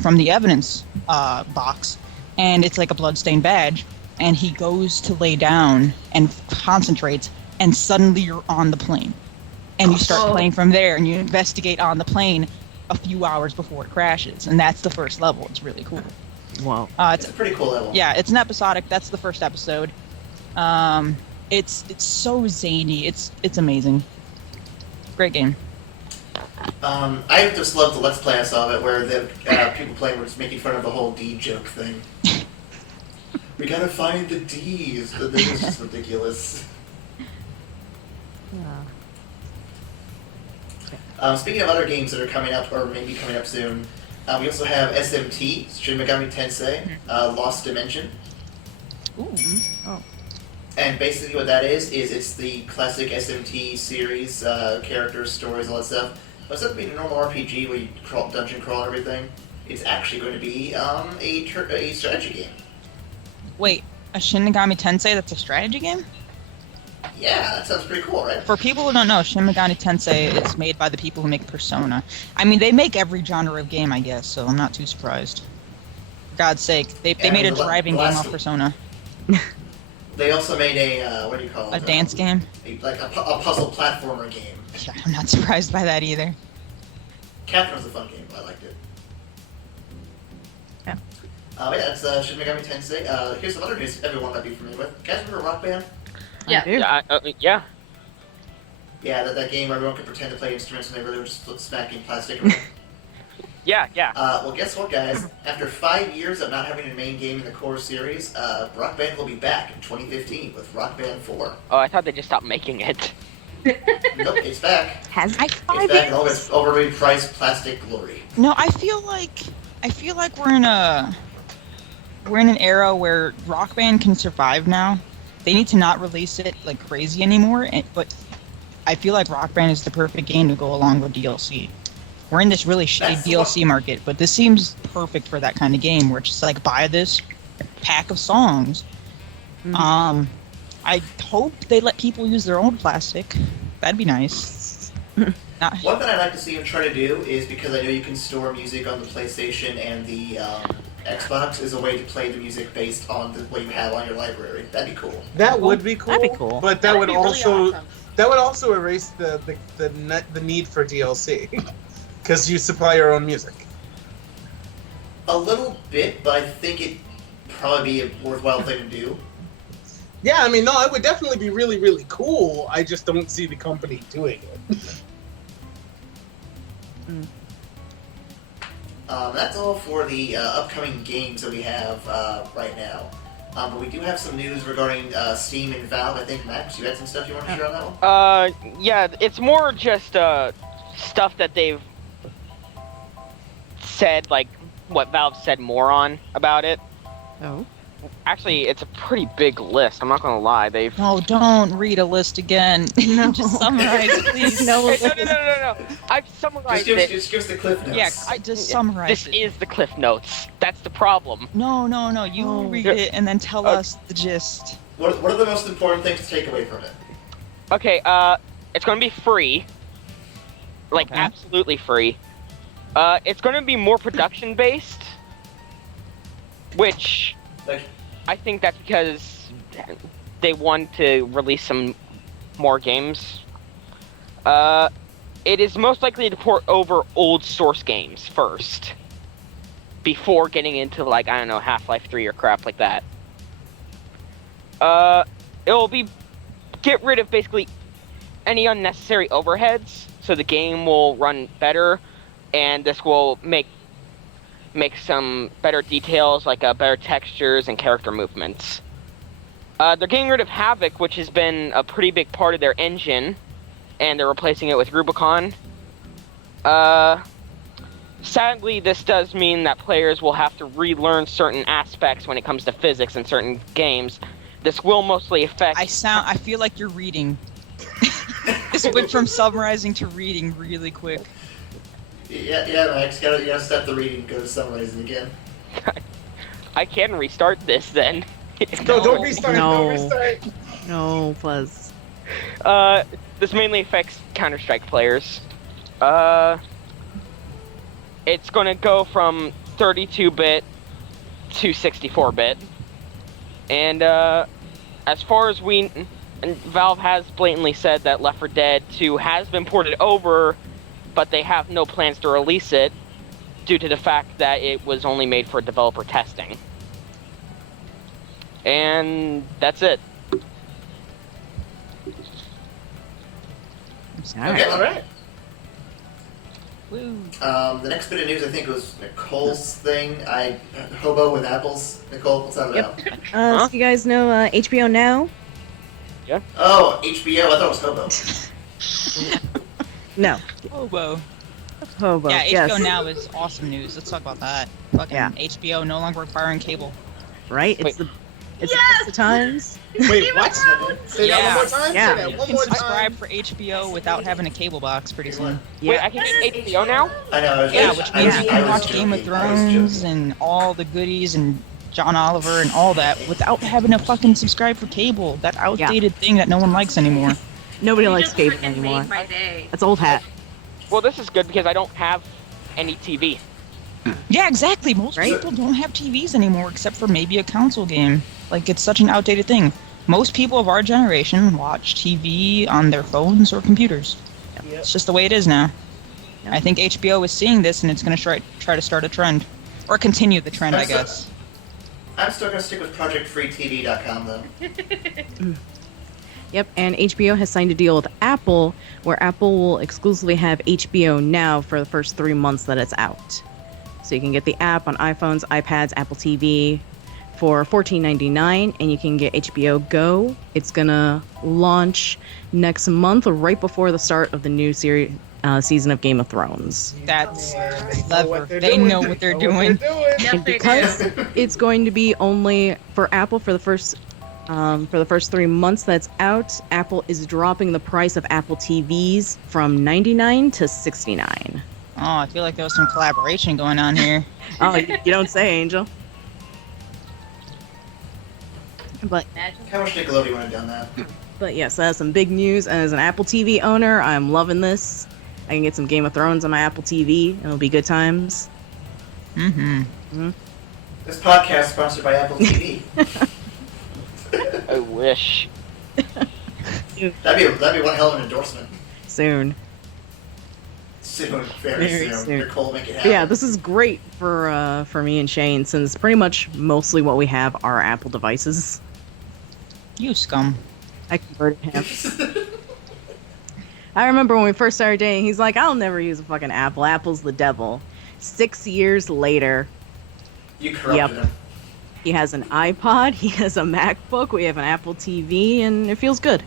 evidence box, and it's like a bloodstained badge, and he goes to lay down and concentrates, and suddenly you're on the plane. And you start Oh. playing from there, and you investigate on the plane a few hours before it crashes, and that's the first level. It's really cool. Whoa. It's a pretty cool level. Yeah, it's an episodic. That's the first episode. It's so zany. It's amazing. Great game. I just love the Let's Play I saw of it, where the people playing were just making fun of the whole D joke thing. We gotta find the D's. This is just ridiculous. Speaking of other games that are coming up, or maybe coming up soon, we also have SMT, Shin Megami Tensei, Lost Dimension. Ooh. Oh. And basically what that is it's the classic SMT series, characters, stories, all that stuff. But instead of being a normal RPG where you dungeon crawl and everything, it's actually going to be a strategy game. Wait, a Shin Megami Tensei that's a strategy game? Yeah, that sounds pretty cool, right? For people who don't know, Shin Megami Tensei is made by the people who make Persona. I mean, they make every genre of game, I guess, so I'm not too surprised. For God's sake, they made a driving game off Persona. They also made a, what do you call it? A dance game? A puzzle platformer game. Yeah, I'm not surprised by that either. Catherine was a fun game. I liked it. Yeah. Yeah, it's Shin Megami Tensei. Here's some other news everyone might be familiar with. You guys remember Rock Band? Yeah. I do. Yeah. Yeah, that game where everyone could pretend to play instruments and they really were just smacking plastic around. Yeah. Well, guess what, guys? After 5 years of not having a main game in the core series, Rock Band will be back in 2015 with Rock Band 4. Oh, I thought they just stopped making it. Nope, it's back. Has It's back in all its overrated priced plastic glory. No, I feel like we're in an era where Rock Band can survive now. They need to not release it like crazy anymore, but I feel like Rock Band is the perfect game to go along with DLC. We're in this really shitty DLC market, but this seems perfect for that kind of game where it's just like buy this pack of songs. Mm-hmm. I hope they let people use their own plastic. That'd be nice. One thing I'd like to see them try to do is, because I know you can store music on the PlayStation and the Xbox, is a way to play the music based on what you have on your library. That'd be cool. That would be cool. That'd be cool. But that would be really also awesome. that would also erase the need for DLC because you supply your own music. A little bit, but I think it'd probably be a worthwhile thing to do. Yeah, I mean, no, it would definitely be really, really cool. I just don't see the company doing it. That's all for the upcoming games that we have right now. But we do have some news regarding Steam and Valve. I think, Max, you had some stuff you want to share on that one? Yeah, it's more just stuff that they've said, like what Valve said more on about it. Oh. Actually, it's a pretty big list. I'm not gonna lie. They've No, don't read a list again. No. Just summarize, please. No. No. I've summarized it. Just give us the cliff notes. Yeah, I just summarize This it. is the Cliff Notes. That's the problem. No. You Oh. read it and then tell us the gist. What are the most important things to take away from it? Okay, it's gonna be free. Like, Okay. absolutely free. It's gonna be more production-based. Which, Like, I think that's because they want to release some more games. It is most likely to port over old source games first. Before getting into, like, I don't know, Half-Life 3 or crap like that. It'll be get rid of basically any unnecessary overheads, so the game will run better, and this will make some better details, like better textures and character movements. They're getting rid of Havoc, which has been a pretty big part of their engine, and they're replacing it with Rubicon. Sadly, this does mean that players will have to relearn certain aspects when it comes to physics in certain games. This will mostly affect... I feel like you're reading. Just went from summarizing to reading really quick. yeah, Max, you gotta stop the reading, go to summarizing again. I can restart this then. No, don't restart. No. Don't restart. No, plus. This mainly affects Counter-Strike players. It's gonna go from 32-bit to 64-bit. And, as far as and Valve has blatantly said that Left 4 Dead 2 has been ported over, but they have no plans to release it due to the fact that it was only made for developer testing. And that's it. Okay. All right. Woo. The next bit of news, I think, was Nicole's thing. Hobo with apples. Nicole, what's that about? So you guys know HBO Now? Oh, HBO. I thought it was Hobo. No. Hobo. Hobo. Yeah, HBO yes. Now is awesome news. Let's talk about that. Fucking Yeah. HBO no longer requiring cable. Right? Wait. It's Yes! the times. Wait, what? Say that one more time. Yeah. Say that You one can more subscribe time. for HBO without having a cable box pretty soon. Wait, I can get HBO now? I know. Yeah, which means you I can was watch Game of joking. I was Thrones joking. and all the goodies and John Oliver and all that without having to fucking subscribe for cable. That outdated thing that no one likes anymore. Nobody You likes just cable freaking anymore. made my day. That's old hat. Well, this is good because I don't have any TV. Yeah, exactly. Most Right? people don't have TVs anymore except for maybe a console game. Like, it's such an outdated thing. Most people of our generation watch TV on their phones or computers. Yep. It's just the way it is now. Yep. I think HBO is seeing this and it's going to try to start a trend. Or continue the trend, I guess. I'm still gonna stick with ProjectFreeTV.com though. Yep, and HBO has signed a deal with Apple, where Apple will exclusively have HBO Now for the first 3 months that it's out. So you can get the app on iPhones, iPads, Apple TV for $14.99, and you can get HBO Go. It's gonna launch next month, right before the start of the new season of Game of Thrones. That's Yeah, clever. They know what they're doing. Yes, And they because do. it's going to be only for Apple for the first 3 months that's out, Apple is dropping the price of Apple TVs from $99 to $69. Oh, I feel like there was some collaboration going on here. Oh, you don't say, Angel. But Imagine. How much Nickelodeon would have done that? yes, that's some big news. As an Apple TV owner, I'm loving this. I can get some Game of Thrones on my Apple TV, and it'll be good times. Mm-hmm. This podcast is sponsored by Apple TV. I wish. That'd be one hell of an endorsement. Soon. Soon, very Very soon. soon. Nicole, make it But happen. yeah, this is great for me and Shane, since pretty much mostly what we have are Apple devices. You scum. I converted him. I remember when we first started dating, he's like, I'll never use a fucking Apple. Apple's the devil. 6 years later, You corrupted him. he has an iPod, he has a MacBook, we have an Apple TV, and it feels good.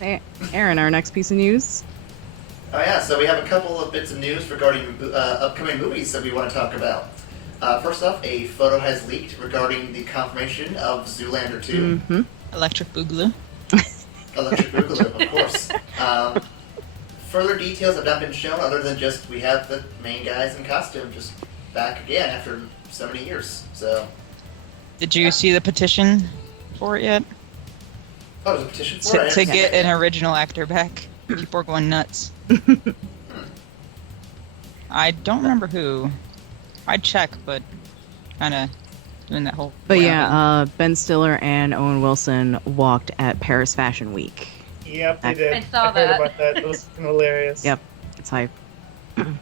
Hey, Aaron, our next piece of news. Oh yeah, so we have a couple of bits of news regarding upcoming movies that we want to talk about. First off, a photo has leaked regarding the confirmation of Zoolander 2. Mm-hmm. Electric Boogaloo. Electric Boogaloo, of course. Further details have not been shown other than just we have the main guys in costume just back again after so many years. So, Did you see the petition for it yet? oh, there's a petition for it. To get an original actor back. People are going nuts. I don't remember who. I'd check, but kind of doing that whole. But yeah, Ben Stiller and Owen Wilson walked at Paris Fashion Week. Yep, they did. I saw heard that. about that. It was hilarious. Yep, it's hype. The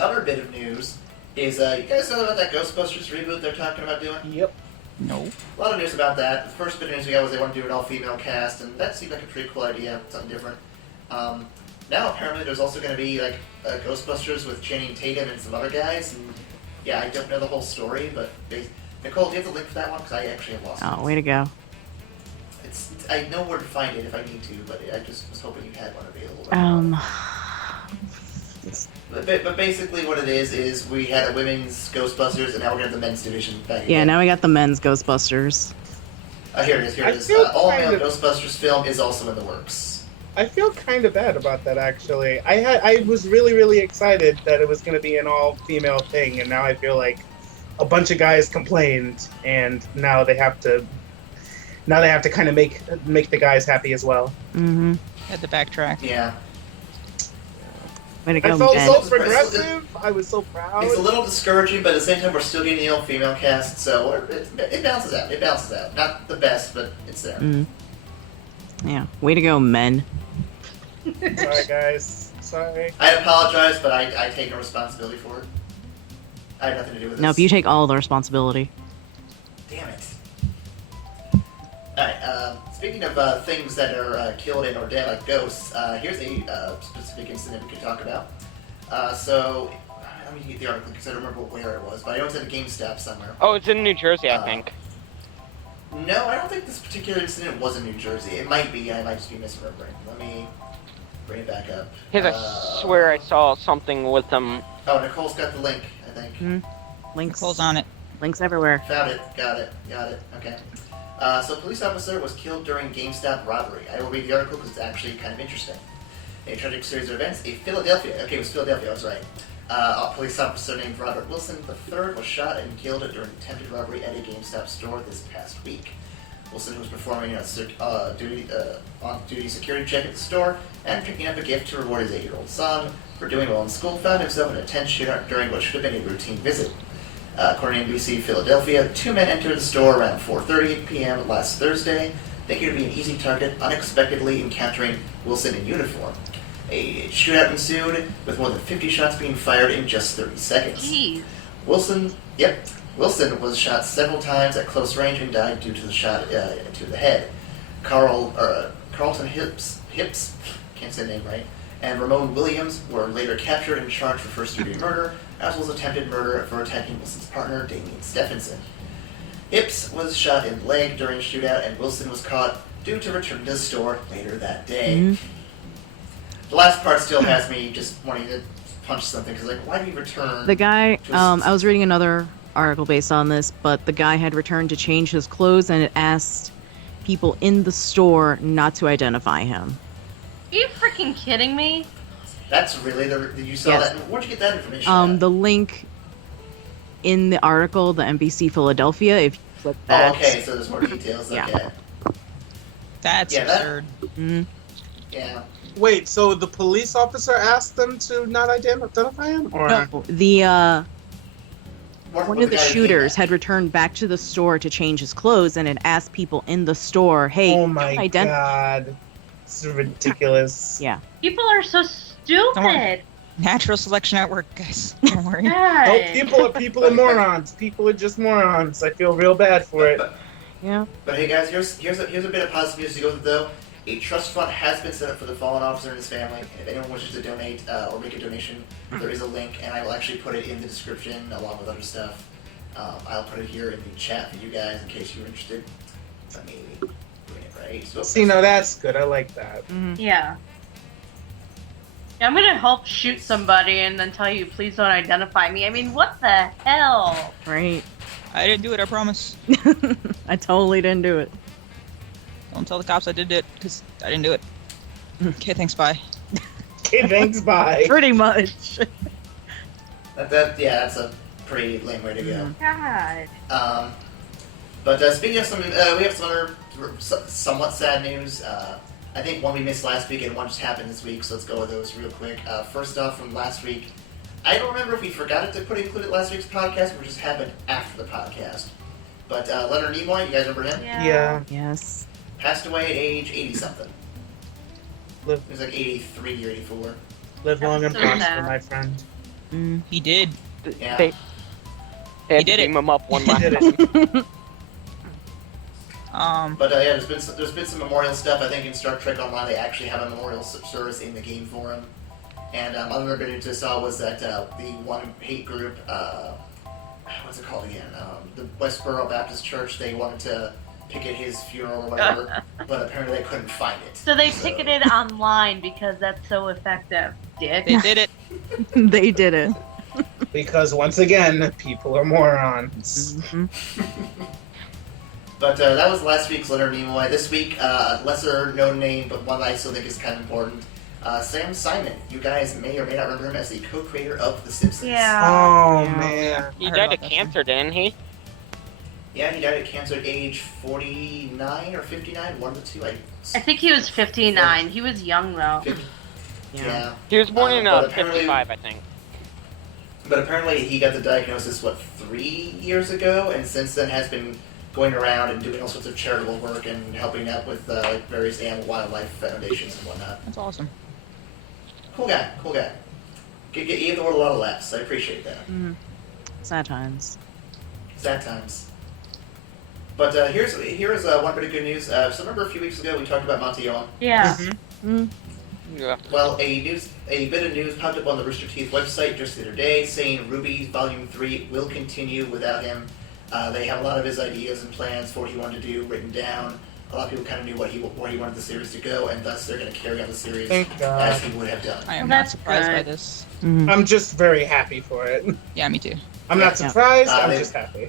other bit of news is you guys know about that Ghostbusters reboot they're talking about doing? Yep. No. A lot of news about that. The first bit of news we got was they want to do an all-female cast, and that seemed like a pretty cool idea, something different. Now apparently there's also going to be like Ghostbusters with Channing Tatum and some other guys, and yeah, I don't know the whole story, but Nicole, do you have the link for that one? Because I actually have lost it. Oh, way to go. I know where to find it if I need to, but I just was hoping you had one available. But basically what it is we had a women's Ghostbusters, and now we're going to have the men's division back Yeah, again. now we got the men's Ghostbusters. Here it is. I feel All-male kind of- Ghostbusters film is also in the works. I feel kind of bad about that, actually. I was really, really excited that it was going to be an all-female thing, and now I feel like a bunch of guys complained, and now they have to kind of make the guys happy as well. Mm-hmm. Had to backtrack. Yeah. Way to go, I felt Ben. so progressive. I was so proud. It's a little discouraging, but at the same time, we're still getting the all-female cast, so it balances out. It balances out. Not the best, but it's there. Yeah, way to go, men. Sorry, guys. Sorry. I apologize, but I take no responsibility for it. I had nothing to do with this. Nope, you take all the responsibility. Damn it. Alright, speaking of things that are killed and or dead like ghosts, here's a specific incident we could talk about. So, let me get the article because I don't remember where it was, but I know it's at a GameStop somewhere. Oh, it's in New Jersey, I think. No, I don't think this particular incident was in New Jersey. It might be, I might just be misremembering. Let me bring it back up. Because I swear I saw something with them. Oh, Nicole's got the link, I think. Links. Nicole's on it. Links everywhere. Found it. Got it. Okay. So, a police officer was killed during GameStop robbery. I will read the article because it's actually kind of interesting. a tragic series of events. It was Philadelphia, I was right. A police officer named Robert Wilson III was shot and killed during attempted robbery at a GameStop store this past week. Wilson was performing a on-duty security check at the store and picking up a gift to reward his 8-year-old son for doing well in school, found himself in a tense shootout during what should have been a routine visit. According to NBC Philadelphia, 2 men entered the store around 4:30 p.m. last Thursday, thinking to be an easy target, unexpectedly encountering Wilson in uniform. A shootout ensued, with more than 50 shots being fired in just 30 seconds. Jeez. Wilson was shot several times at close range and died due to the shot to the head. Carlton Hips, can't say the name right, and Ramon Williams were later captured and charged for first-degree murder, as well as attempted murder for attacking Wilson's partner, Damien Stephenson. Hips was shot in the leg during the shootout, and Wilson was caught due to returning to the store later that day. Mhm. The last part still has me just wanting to punch something, because, like, why do you return? The guy, to I was reading another article based on this, but the guy had returned to change his clothes, and it asked people in the store not to identify him. Are you freaking kidding me? That's really you saw Yes. that? Where'd you get that information? At? The link in the article, the NBC Philadelphia, if you click that. Oh, okay, so there's more details. Yeah. Okay. That's Yeah, that- absurd. Mhm. Yeah. Wait, so the police officer asked them to not identify him, or No, the What one was of the guy who came shooters back? had returned back to the store to change his clothes, and it asked people in the store, "Hey, oh my ident-" god, this is ridiculous. Yeah. People are so stupid. Natural selection at work, guys. Don't worry. God. Oh, people are morons. People are just morons. I feel real bad for it. Yeah. But hey, guys, here's a bit of positive news to go with, though. A trust fund has been set up for the fallen officer and his family. And if anyone wishes to donate or make a donation, there is a link, and I will actually put it in the description along with other stuff. I'll put it here in the chat for you guys in case you're interested. Let me doing it right. So, See, now that's good. I like that. Yeah. I'm gonna help shoot somebody and then tell you, please don't identify me. I mean, what the hell? Right. I didn't do it, I promise. I totally didn't do it. Don't tell the cops I did it, because I didn't do it. Okay, thanks, bye. Okay, thanks, bye. Pretty much. that's a pretty lame way to go. God. But speaking of some, we have some other somewhat sad news. I think one we missed last week and one just happened this week, so let's go with those real quick. First off, from last week, I don't remember if we forgot to include it last week's podcast or it just happened after the podcast. But Leonard Nimoy, you guys remember him? Yeah. Yes. Passed away at age 80-something. Live, He was like 83 or 84. live long and So prosper, sad. my friend. Mm. He did. Yeah. They had did to it. beam him up one He last did it. time. But yeah, there's been some memorial stuff. I think in Star Trek Online they actually have a memorial service in the game for him. And other bit I saw was that the one hate group, what's it called again? The Westboro Baptist Church. They wanted to picket his funeral or whatever, but apparently they couldn't find it. So they ticketed online because that's so effective. Dick. They did it. They did it. Because once again, people are morons. Mhm. But that was last week's Leonard Nimoy. This week, lesser known name, but one that I still think is kind of important. Sam Simon. You guys may or may not remember him as the co-creator of The Simpsons. Yeah. Oh Yeah. man. He I heard died about of that cancer, didn't he? Yeah, he died of cancer at age 49 or 59, one of the two. I think he was 59. He was young though. Yeah. He was born in But apparently- 55, I think. But apparently he got the diagnosis, 3 years ago, and since then has been going around and doing all sorts of charitable work and helping out with various animal wildlife foundations and whatnot. That's awesome. Cool guy. You gave the world a lot of laughs. I appreciate that. Mhm. Sad times. Sad times. But here's one bit of good news. So remember a few weeks ago we talked about Monteon? Yeah. Mm. Yeah. Well, a bit of news popped up on the Rooster Teeth website just the other day saying Ruby Volume 3 will continue without him. They have a lot of his ideas and plans for what he wanted to do written down. A lot of people kind of knew where he wanted the series to go, and thus they're going to carry on the series Thank as God. he would have done. I am Well, not that's surprised by good. this. Mhm. I'm just very happy for it. Yeah, me too. I'm not Yeah. surprised. Yeah. I'm just happy.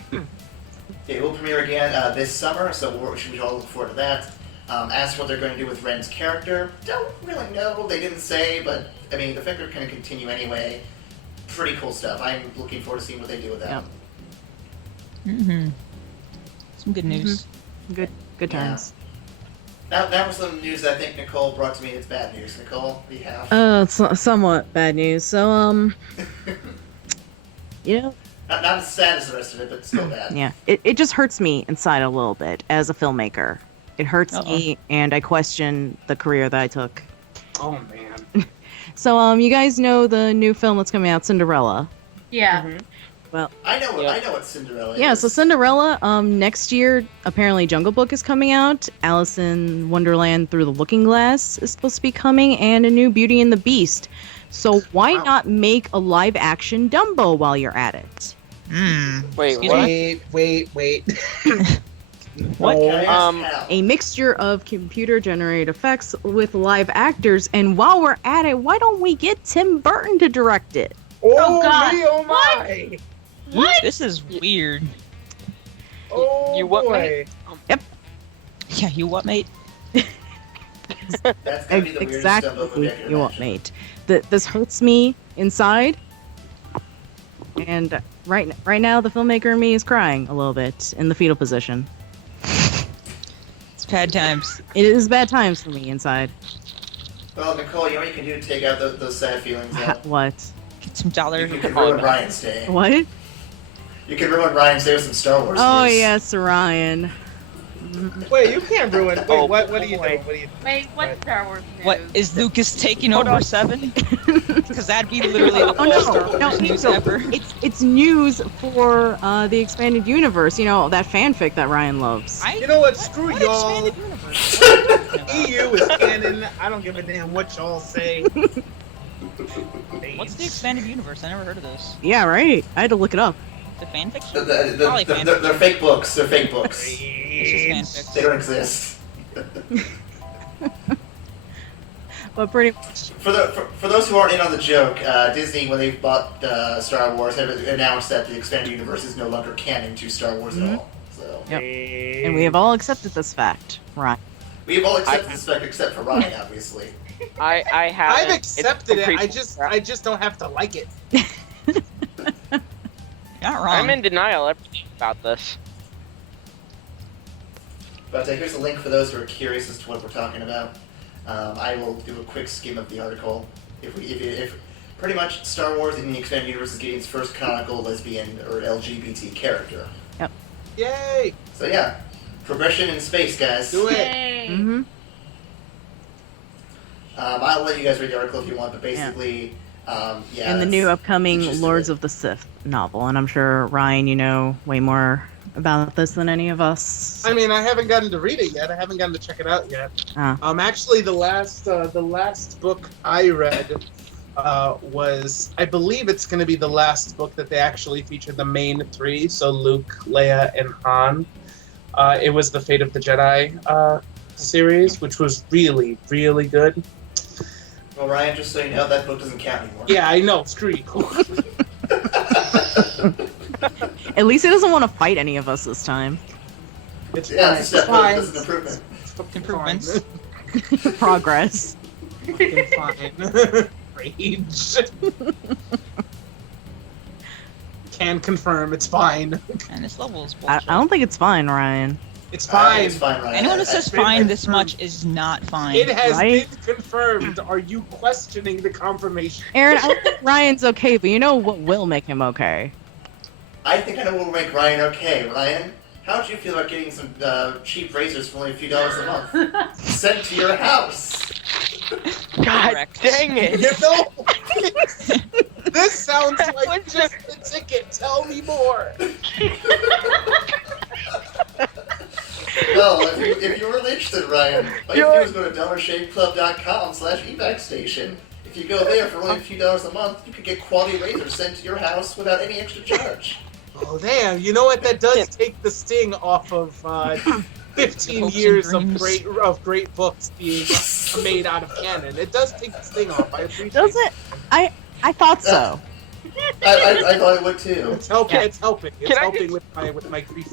It will premiere again this summer, so we should all look forward to that. As for what they're going to do with Ren's character, don't really know. They didn't say, but I mean, the finger can continue anyway. Pretty cool stuff. I'm looking forward to seeing what they do with that. Mm-hmm. Some good news. Good times. Now for some news that I think Nicole brought to me. It's bad news. Nicole, we have. It's somewhat bad news. So, you know, not as sad as the rest of it, but still bad. yeah, it just hurts me inside a little bit as a filmmaker. It hurts me, and I question the career that I took. Oh man. So, you guys know the new film that's coming out, Cinderella. Yeah. Mhm. Well, I know what Cinderella is. yeah, so Cinderella, next year, apparently Jungle Book is coming out, Alice in Wonderland Through the Looking Glass is supposed to be coming, and a new Beauty and the Beast. So why not make a live-action Dumbo while you're at it? Wait, Excuse what? me? Wait. What? Can I ask Um, how? A mixture of computer-generated effects with live actors, and while we're at it, why don't we get Tim Burton to direct it? Oh, God. Me, oh my! What? This is weird. Oh You what, boy! mate? Yeah, you what, mate? That's gonna be the weirdest Dumbo movie I Exactly, can you want, imagine. mate. This hurts me inside, and right now the filmmaker in me is crying a little bit in the fetal position. It's bad times. It is bad times for me inside. Well, Nicole, you know what you can do to take out those sad feelings out? What? Get some dollars. You can ruin Ryan's day. What? You can ruin Ryan's day with some Star Wars Oh news. yes, Ryan. Wait, you can't ruin. Wait, Oh, what are you boy. doing? What are you? Wait, what's Star Wars news? What is Lucas taking Hold over on. 7? Because that'd be literally the Oh most Star no, Wars news no, ever. it's news for the expanded universe. You know that fanfic that Ryan loves. You know what? Screw What y'all. expanded universe? EU is canon. I don't give a damn what y'all say. What's the expanded universe? I never heard of this. Yeah, right. I had to look it up. The fanfiction? The- Probably they're fake books. They're fake books. It's just They fanfics. don't exist. But pretty much. For those who aren't in on the joke, Disney, when they bought Star Wars, have announced that the expanded universe is no longer canon to Star Wars at all. So Yep. And we have all accepted this fact, right? we have all accepted this fact except for Ryan, obviously. I have. I've accepted it. I just don't have to like it. Not wrong. I'm in denial about this. But here's a link for those who are curious as to what we're talking about. I will do a quick skim of the article. If pretty much Star Wars in the expanded universe is getting its first canonical lesbian or LGBT character. Yay! So yeah, progression in space, guys. Do it. Yay. Mm-hmm. I'll let you guys read the article if you want, but basically, yeah. And the that's new upcoming just Lords it. of the Sith novel, and I'm sure Ryan, you know way more about this than any of us. I mean, I haven't gotten to read it yet. I haven't gotten to check it out yet. Actually, the last book I read was, I believe it's going to be the last book that they actually featured the main three, so Luke, Leia, and Han. It was the Fate of the Jedi series, which was really, really good. Well, Ryan, just so you know, that book doesn't count anymore. Yeah, I know. Screw you. At least he doesn't want to fight any of us this time. It's Yeah, fine. it's a step fine. It's an improvement. It's fucking Improvements. fine. Progress. Fucking fine. Rage. Can confirm it's fine. And this level is I bullshit. don't think it's fine, Ryan. It's fine. It's fine, Ryan. Anyone who says fine this much is not fine. It has Right? been confirmed. Are you questioning the confirmation? Aaron, I don't think Ryan's okay, but you know what will make him okay? I think I know what will make Ryan okay. Ryan, how would you feel about getting some cheap razors for only a few dollars a month? Sent to your house. God Correct. dang it! You know, this sounds like just the ticket. Tell me more. Well, if you're really interested, Ryan, all you have to do is go to DollarShaveClub.com/E-Vac Station. If you go there for only a few dollars a month, you could get quality razors sent to your house without any extra charge. Oh damn! You know what? That does take the sting off of 15 Hopes and years of dreams. great books being made out of canon. It does take the sting off. I appreciate Does it? I thought so. I thought it would too. It's helping. Yeah. It's helping. It's Can I helping just- with my grief.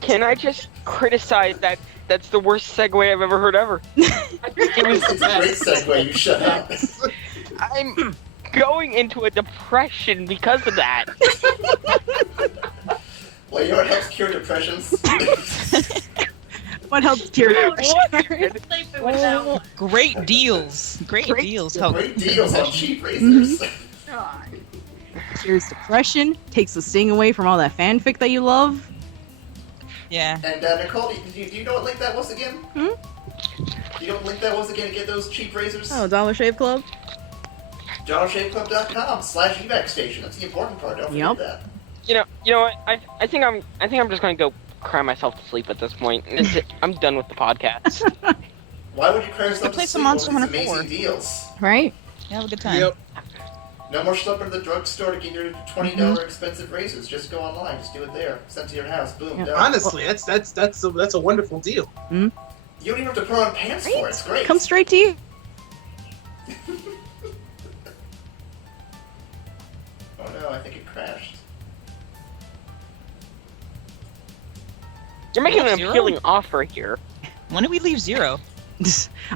Can I just criticize that? That's the worst segue I've ever heard ever. It's a great segue. You shut up. I'm going into a depression because of that. Well, you know what helps cure depressions? What helps cure What? Great deals. Great deals help. Great deals on cheap razors. cures depression, takes the sting away from all that fanfic that you love. Yeah. And Nicole, do you know what link that was again? Hmm? Do you know what link that was again to get those cheap razors? Oh, Dollar Shave Club? DollarShaveClub.com/E-Vac Station. That's the important part. Don't forget Yep. that. You know what? I think I'm just gonna go cry myself to sleep at this point. I'm done with the podcast. Why would you cry yourself Play to some sleep Monster over Hunter these 4. amazing deals? Right? Yeah, have a good time. Yep. No more schlepping to the drugstore to get your $20 expensive razors. Just go online. Just do it there. Sent to your house. Boom. Yeah. Done. Honestly, that's a wonderful deal. You don't even have to put on pants for it. It's great. Comes straight to you. Oh no, I think it crashed. You're making an Zero? appealing offer here. When did we leave 0?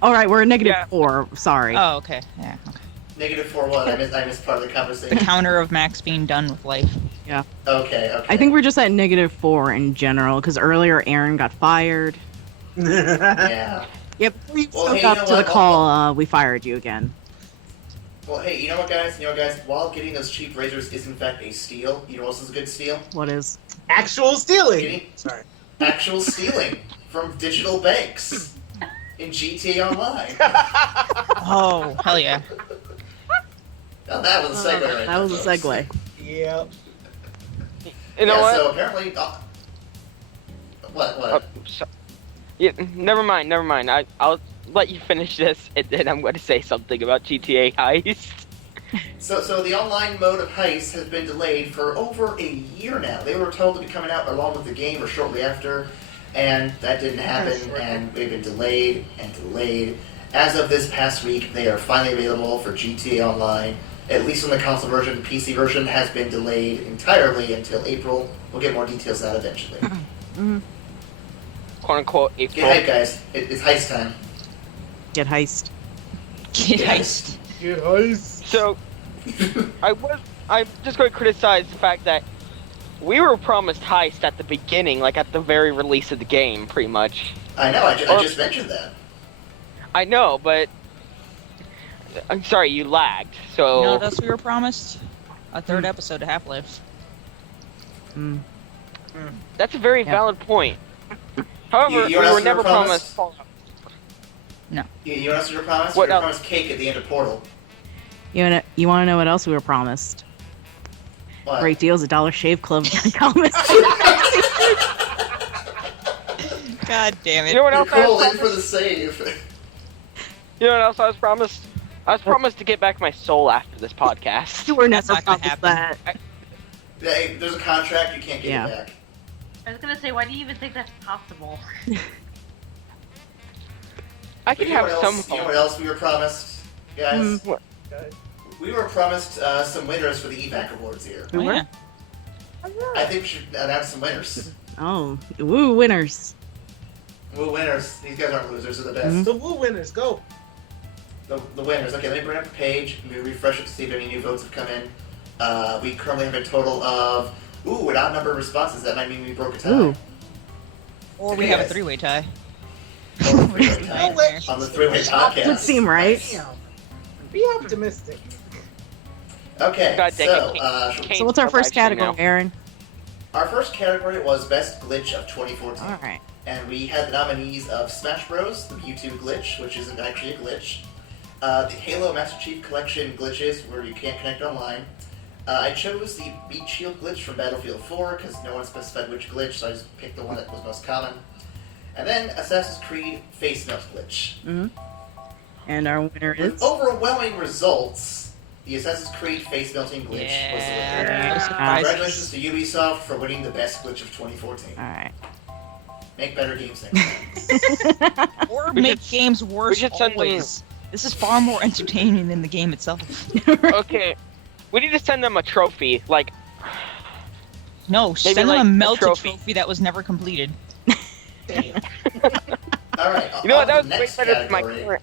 All right, we're at Yeah. -4. Sorry. Oh, okay. Yeah. Okay. Negative for what? I missed part of the The conversation. counter of Max being done with life. Okay. I think we're just at -4 in general because earlier Aaron got fired. Yeah. Yep. We Well, spoke hey, you up know to the what? call. We fired you again. Well, hey, you know what, guys? While getting those cheap razors is in fact a steal, you know what else is a good steal? What is? Actual stealing. Getting Sorry. actual stealing from digital banks in GTA Online. Oh, hell yeah. Now that was a segue right That was a there, folks. segue. Yep. You know yeah, what? so apparently... what? Oh, yeah, never mind. I'll let you finish this, and then I'm going to say something about GTA Heist. So the online mode of Heist has been delayed for over a year now. They were told to be coming out along with the game or shortly after, and that didn't happen, and they've been delayed and delayed. As of this past week, they are finally available for GTA Online. At least on the console version. The PC version has been delayed entirely until April. We'll get more details out eventually. Quote unquote April. Get hyped, guys. It's Heist time. Get heist. Kid Yes. heist. Get heist. So I'm just going to criticize the fact that we were promised Heist at the beginning, like at the very release of the game, pretty much. I know, I just mentioned that. I know, but I'm sorry, you lagged. So You know what else we were promised? A third episode of Half-Life. Mm. that's a very Yeah. valid point. However, You we know were what never else we were promised? promised. You know what else you were promised? What We were else? promised cake at the end of Portal. You want to know what else we were promised? What? Great deals at Dollar Shave Club. Comments. God damn You it. know what else I Nicole was in for promised? the save. You know what else I was promised? I was promised to get back my soul after this podcast. You were That's never not gonna promised happen. that. Hey, there's a contract, you can't get Yeah. it back. I was gonna say, why do you even think that's possible? I But could you know have what some else? You know hope. what else we were promised, guys? Mm. What? We were promised some winners for the E-Vac Awards here. We Oh, were? yeah. I think we should announce some winners. Oh, woo, winners. Woo, winners. These guys aren't losers, they're the best. Mhm. The Woo winners, go. The winners. Okay, let me bring up the page. Let me refresh it to see if any new votes have come in. We currently have a total of, an odd number of responses. That might mean we broke a tie. Ooh. Or we have a three-way tie. Or a three-way tie. Right there. On the three-way Would podcast. seem right. Damn. Be optimistic. Okay, God dang so, it, Kane. So what's our first category, Now. Aaron? our first category was Best Glitch of 2014. All right. And we had the nominees of Smash Bros, the Mewtwo glitch, which isn't actually a glitch, the Halo Master Chief Collection glitches, where you can't connect online. I chose the Beat Shield glitch from Battlefield 4, because no one specified which glitch, so I just picked the one that was most common. And then Assassin's Creed Face Melt glitch. Mm-hmm. And our winner With is. overwhelming results, the Assassin's Creed Face Melting glitch was the winner. Yeah. No Congratulations surprises. to Ubisoft for winning the best glitch of 2014. All right. Make better games next time. Or We make should- games worse should send them- always. This is far more entertaining than the game itself. Okay, we need to send them a trophy. Like, No, Maybe send them like a a melted trophy. trophy that was never completed. Damn. All right. You know what? On to That the was way next better than my category. current.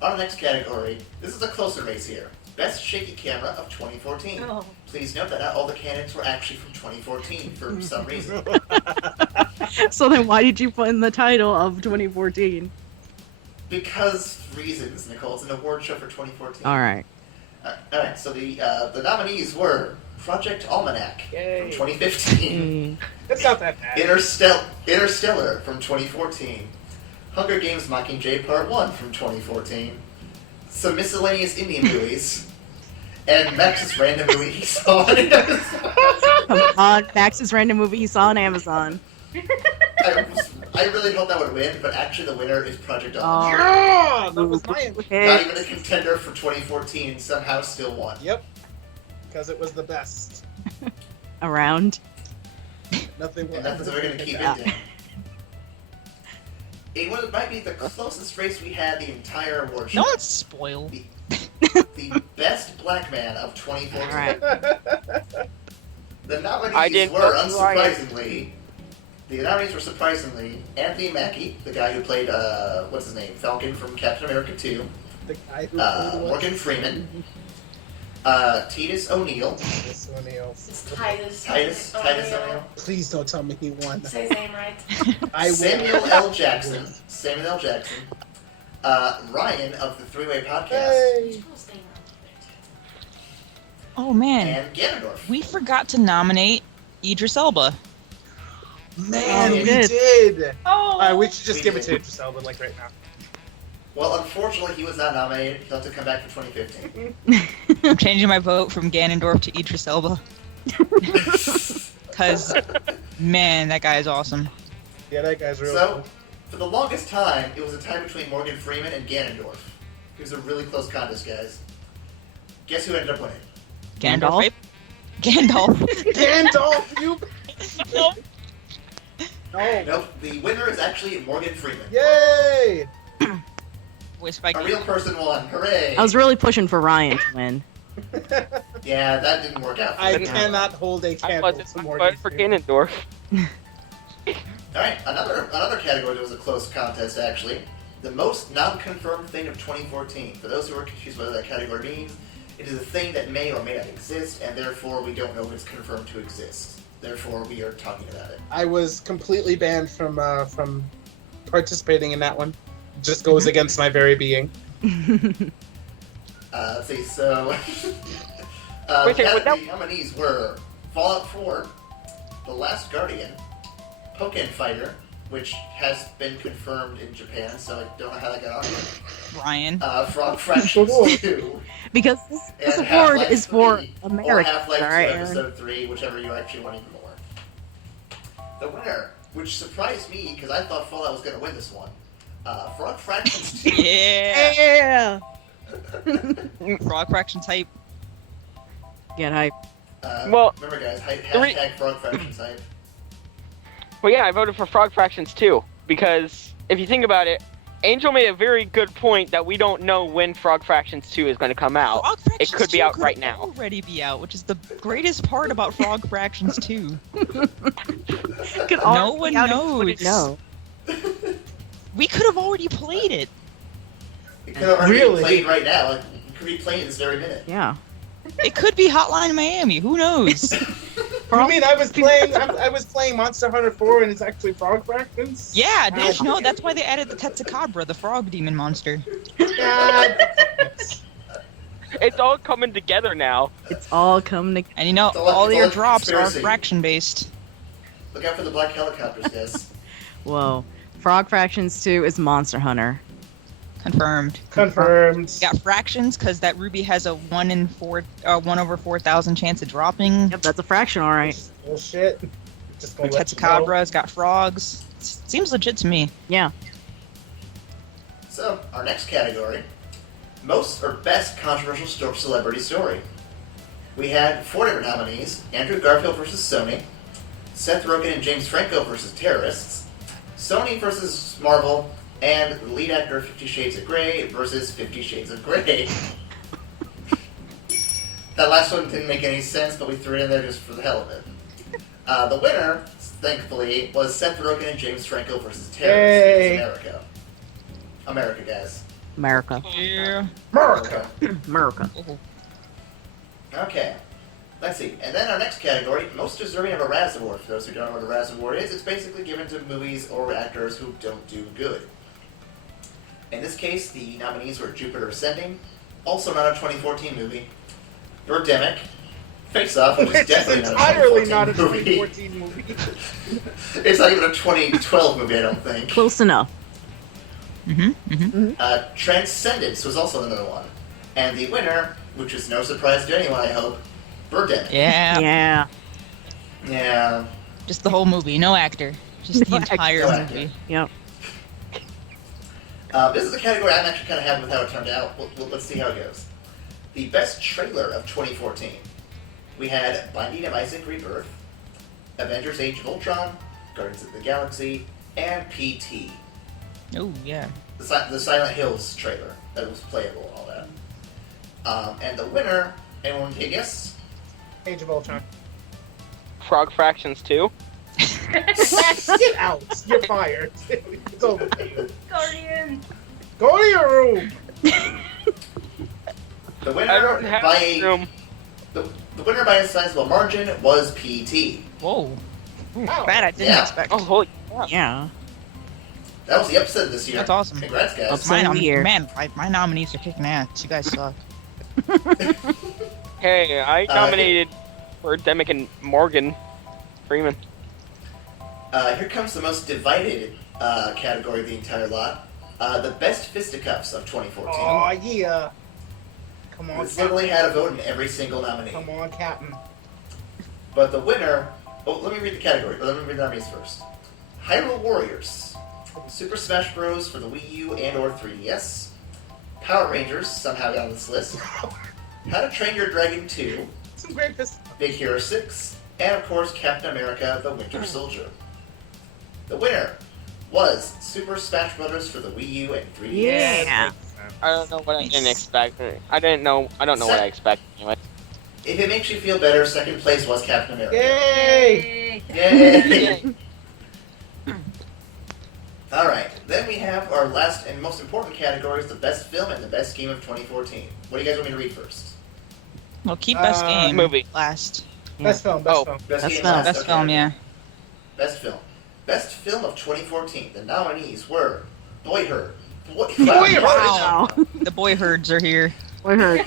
On the next category, this is a closer race here. Best shaky camera of 2014. Oh. Please note that not all the canons were actually from 2014 for some reason. So then why did you put in the title of 2014? Because reasons, Nicole. It's an award show for 2014. All right. All right. So the nominees were Project Almanac Yay. from 2015, It's not that bad. Interstellar from 2014, Hunger Games Mockingjay Part 1 from 2014, some miscellaneous Indian movies, and Max's random movie he saw on Amazon. Come on, Max's random movie he saw on Amazon. I really hope that would win, but actually the winner is Project Oh. Almanac. Yeah, that was my Not Okay. even a contender for 2014, somehow still won. Yep. Because it was the best. Around. Nothing will And nothing's ever going to keep it Yeah. down. It might be the closest race we had the entire award show. Don't spoil. The best black man of 2014. All right. The I nominees didn't were, vote for Ryan. surprisingly, Anthony Mackie, the guy who played, what's his name, Falcon from Captain America 2, The guy who Morgan Freeman, Titus O'Neil, Titus O'Neil. It's Titus. Titus O'Neil, Please don't tell me he won. Say his name right. I will. Samuel L. Jackson, Ryan of the Three-Way Podcast, Hey. Charles name Oh man, and Ganondorf. we forgot to nominate Idris Elba. Man, Oh, we good. did. Oh. Alright, we should just We give it did. to Idris Elba, like right now. Well, unfortunately, he was not nominated. He'll have to come back for 2015. I'm changing my vote from Ganondorf to Idris Elba. Cause, man, that guy is awesome. Yeah, that guy's real So, cool. for the longest time, it was a tie between Morgan Freeman and Ganondorf. It was a really close contest, guys. Guess who ended up winning? Gandalf? Gandalf. Gandalf, you. Nope. No. Nope, the winner is actually Morgan Freeman. Yay! Voiced by A real person won. Hooray! I was really pushing for Ryan to win. Yeah, that didn't work out. For I me. cannot hold a I candle wasn't. to I Morgan voted for Freeman. Ganondorf. Alright, another category that was a close contest, actually. The most non-confirmed thing of 2014. For those who are confused what that category means, it is a thing that may or may not exist, and therefore we don't know if it's confirmed to exist. Therefore, we are talking about it. I was completely banned from participating in that one. Just goes against my very being. Let's see, so... Wait, the would that- nominees were Fallout 4, The Last Guardian, Pokken Fighter, which has been confirmed in Japan, so I don't know how that got on here. Ryan. Frog Fractions 2, Because this and award Half-Life is for 3, America, or Half-Life 2 alright, Aaron? Episode 3, whichever you actually want even more. The winner, which surprised me because I thought Fallout was going to win this one, Frog Fractions 2. Yeah. Yeah! Frog fraction type. Get hype. Well, remember guys, re- hashtag Frog Fractions hype. Well, yeah, I voted for Frog Fractions too, because if you think about it, Angel made a very good point that we don't know when Frog Fractions 2 is going to come out. Frog Fractions It could be 2 out could right now. already be out, which is the greatest part about Frog Fractions 2. No one knows. No. We could have already played it. It could already Really? be played right now. Like, it could be playing this very minute. Yeah. It could be Hotline Miami. Who knows? You mean I was playing Monster Hunter 4 and it's actually Frog Fractions? Yeah, did you know that's why they added the Tetsukabra, the frog demon monster? God. It's all coming together now. It's all come to... And you know, It's all- all it's your all drops are conspiracy. fraction based. Look out for the black helicopters, guys. Whoa. Frog Fractions 2 is Monster Hunter. Confirmed. Confirmed. You got fractions because that ruby has a 1 over 4,000 chance of dropping. Yep, that's a fraction, alright. Bullshit. Just gonna let you know. Tetsukabra's got frogs. Seems legit to me. Yeah. So, our next category, most or best controversial celebrity story. We had 4 different nominees: Andrew Garfield versus Sony, Seth Rogen and James Franco versus terrorists, Sony versus Marvel, and the lead actor of 50 Shades of Grey versus 50 Shades of Grey. That last one didn't make any sense, but we threw it in there just for the hell of it. The winner, thankfully, was Seth Rogen and James Franco versus Terrorists. Yay. America. America, guys. America. Yeah. America. America. Okay. Let's see. And then our next category, most deserving of a Razz Award. For those who don't know what a Razz Award is, it's basically given to movies or actors who don't do good. In this case, the nominees were Jupiter Ascending, also not a 2014 movie, Birdemic, Face Off, which is definitely entirely not a 2014 movie. It's not even a 2012 movie, I don't think. Close enough. Transcendence was also another one. And the winner, which is no surprise to anyone, I hope, Birdemic. Yeah. Yeah. Yeah. Just the whole movie, no actor. Just the No entire actor. movie. Yep. This is a category I'm actually kind of happy with how it turned out. Let's see how it goes. The best trailer of 2014. We had Binding of Isaac Rebirth, Avengers Age of Ultron, Guardians of the Galaxy, and PT. Oh, yeah. The Silent Hills trailer that was playable and all that. And the winner, anyone want to take a guess? Age of Ultron. Frog Fractions 2. Get out! You're fired. It's over for you. Guardian. Go to your room. The I winner don't have by a room. the winner by a sizable margin was PT. Whoa. Wow. That I didn't Yeah. expect. Oh, holy crap. Yeah. That was the upset this year. That's awesome. Congrats, guys. Upset. Same here. Man, my nominees are kicking ass. You guys suck. Hey, I nominated Birdemic and Morgan Freeman. Here comes the most divided category of the entire lot. The best fisticuffs of 2014. Oh yeah. Come on, This literally had a vote in every single nominee. Come on, Captain. But the winner... Oh, let me read the category. Let me read the nominees first. Hyrule Warriors. Super Smash Bros. For the Wii U and or 3DS. Power Rangers somehow got on this list. How to Train Your Dragon 2. Some great pistol. Big Hero 6. And of course, Captain America, the Winter Soldier. The winner was Super Smash Bros. For the Wii U and 3DS. Yeah. I don't know what I didn't expect. I don't know what I expected anyway. If it makes you feel better, second place was Captain America. Yay! Yay! Alright, then we have our last and most important categories, the best film and the best game of 2014. What do you guys want me to read first? Well, keep best game Movie. last. Best film. Oh. Film. Best Best game film. last, Best okay. film, yeah. Best film. Best film of 2014. The nominees were Boyhood. Boyhood! Wow. The boy herds are here. What hurt?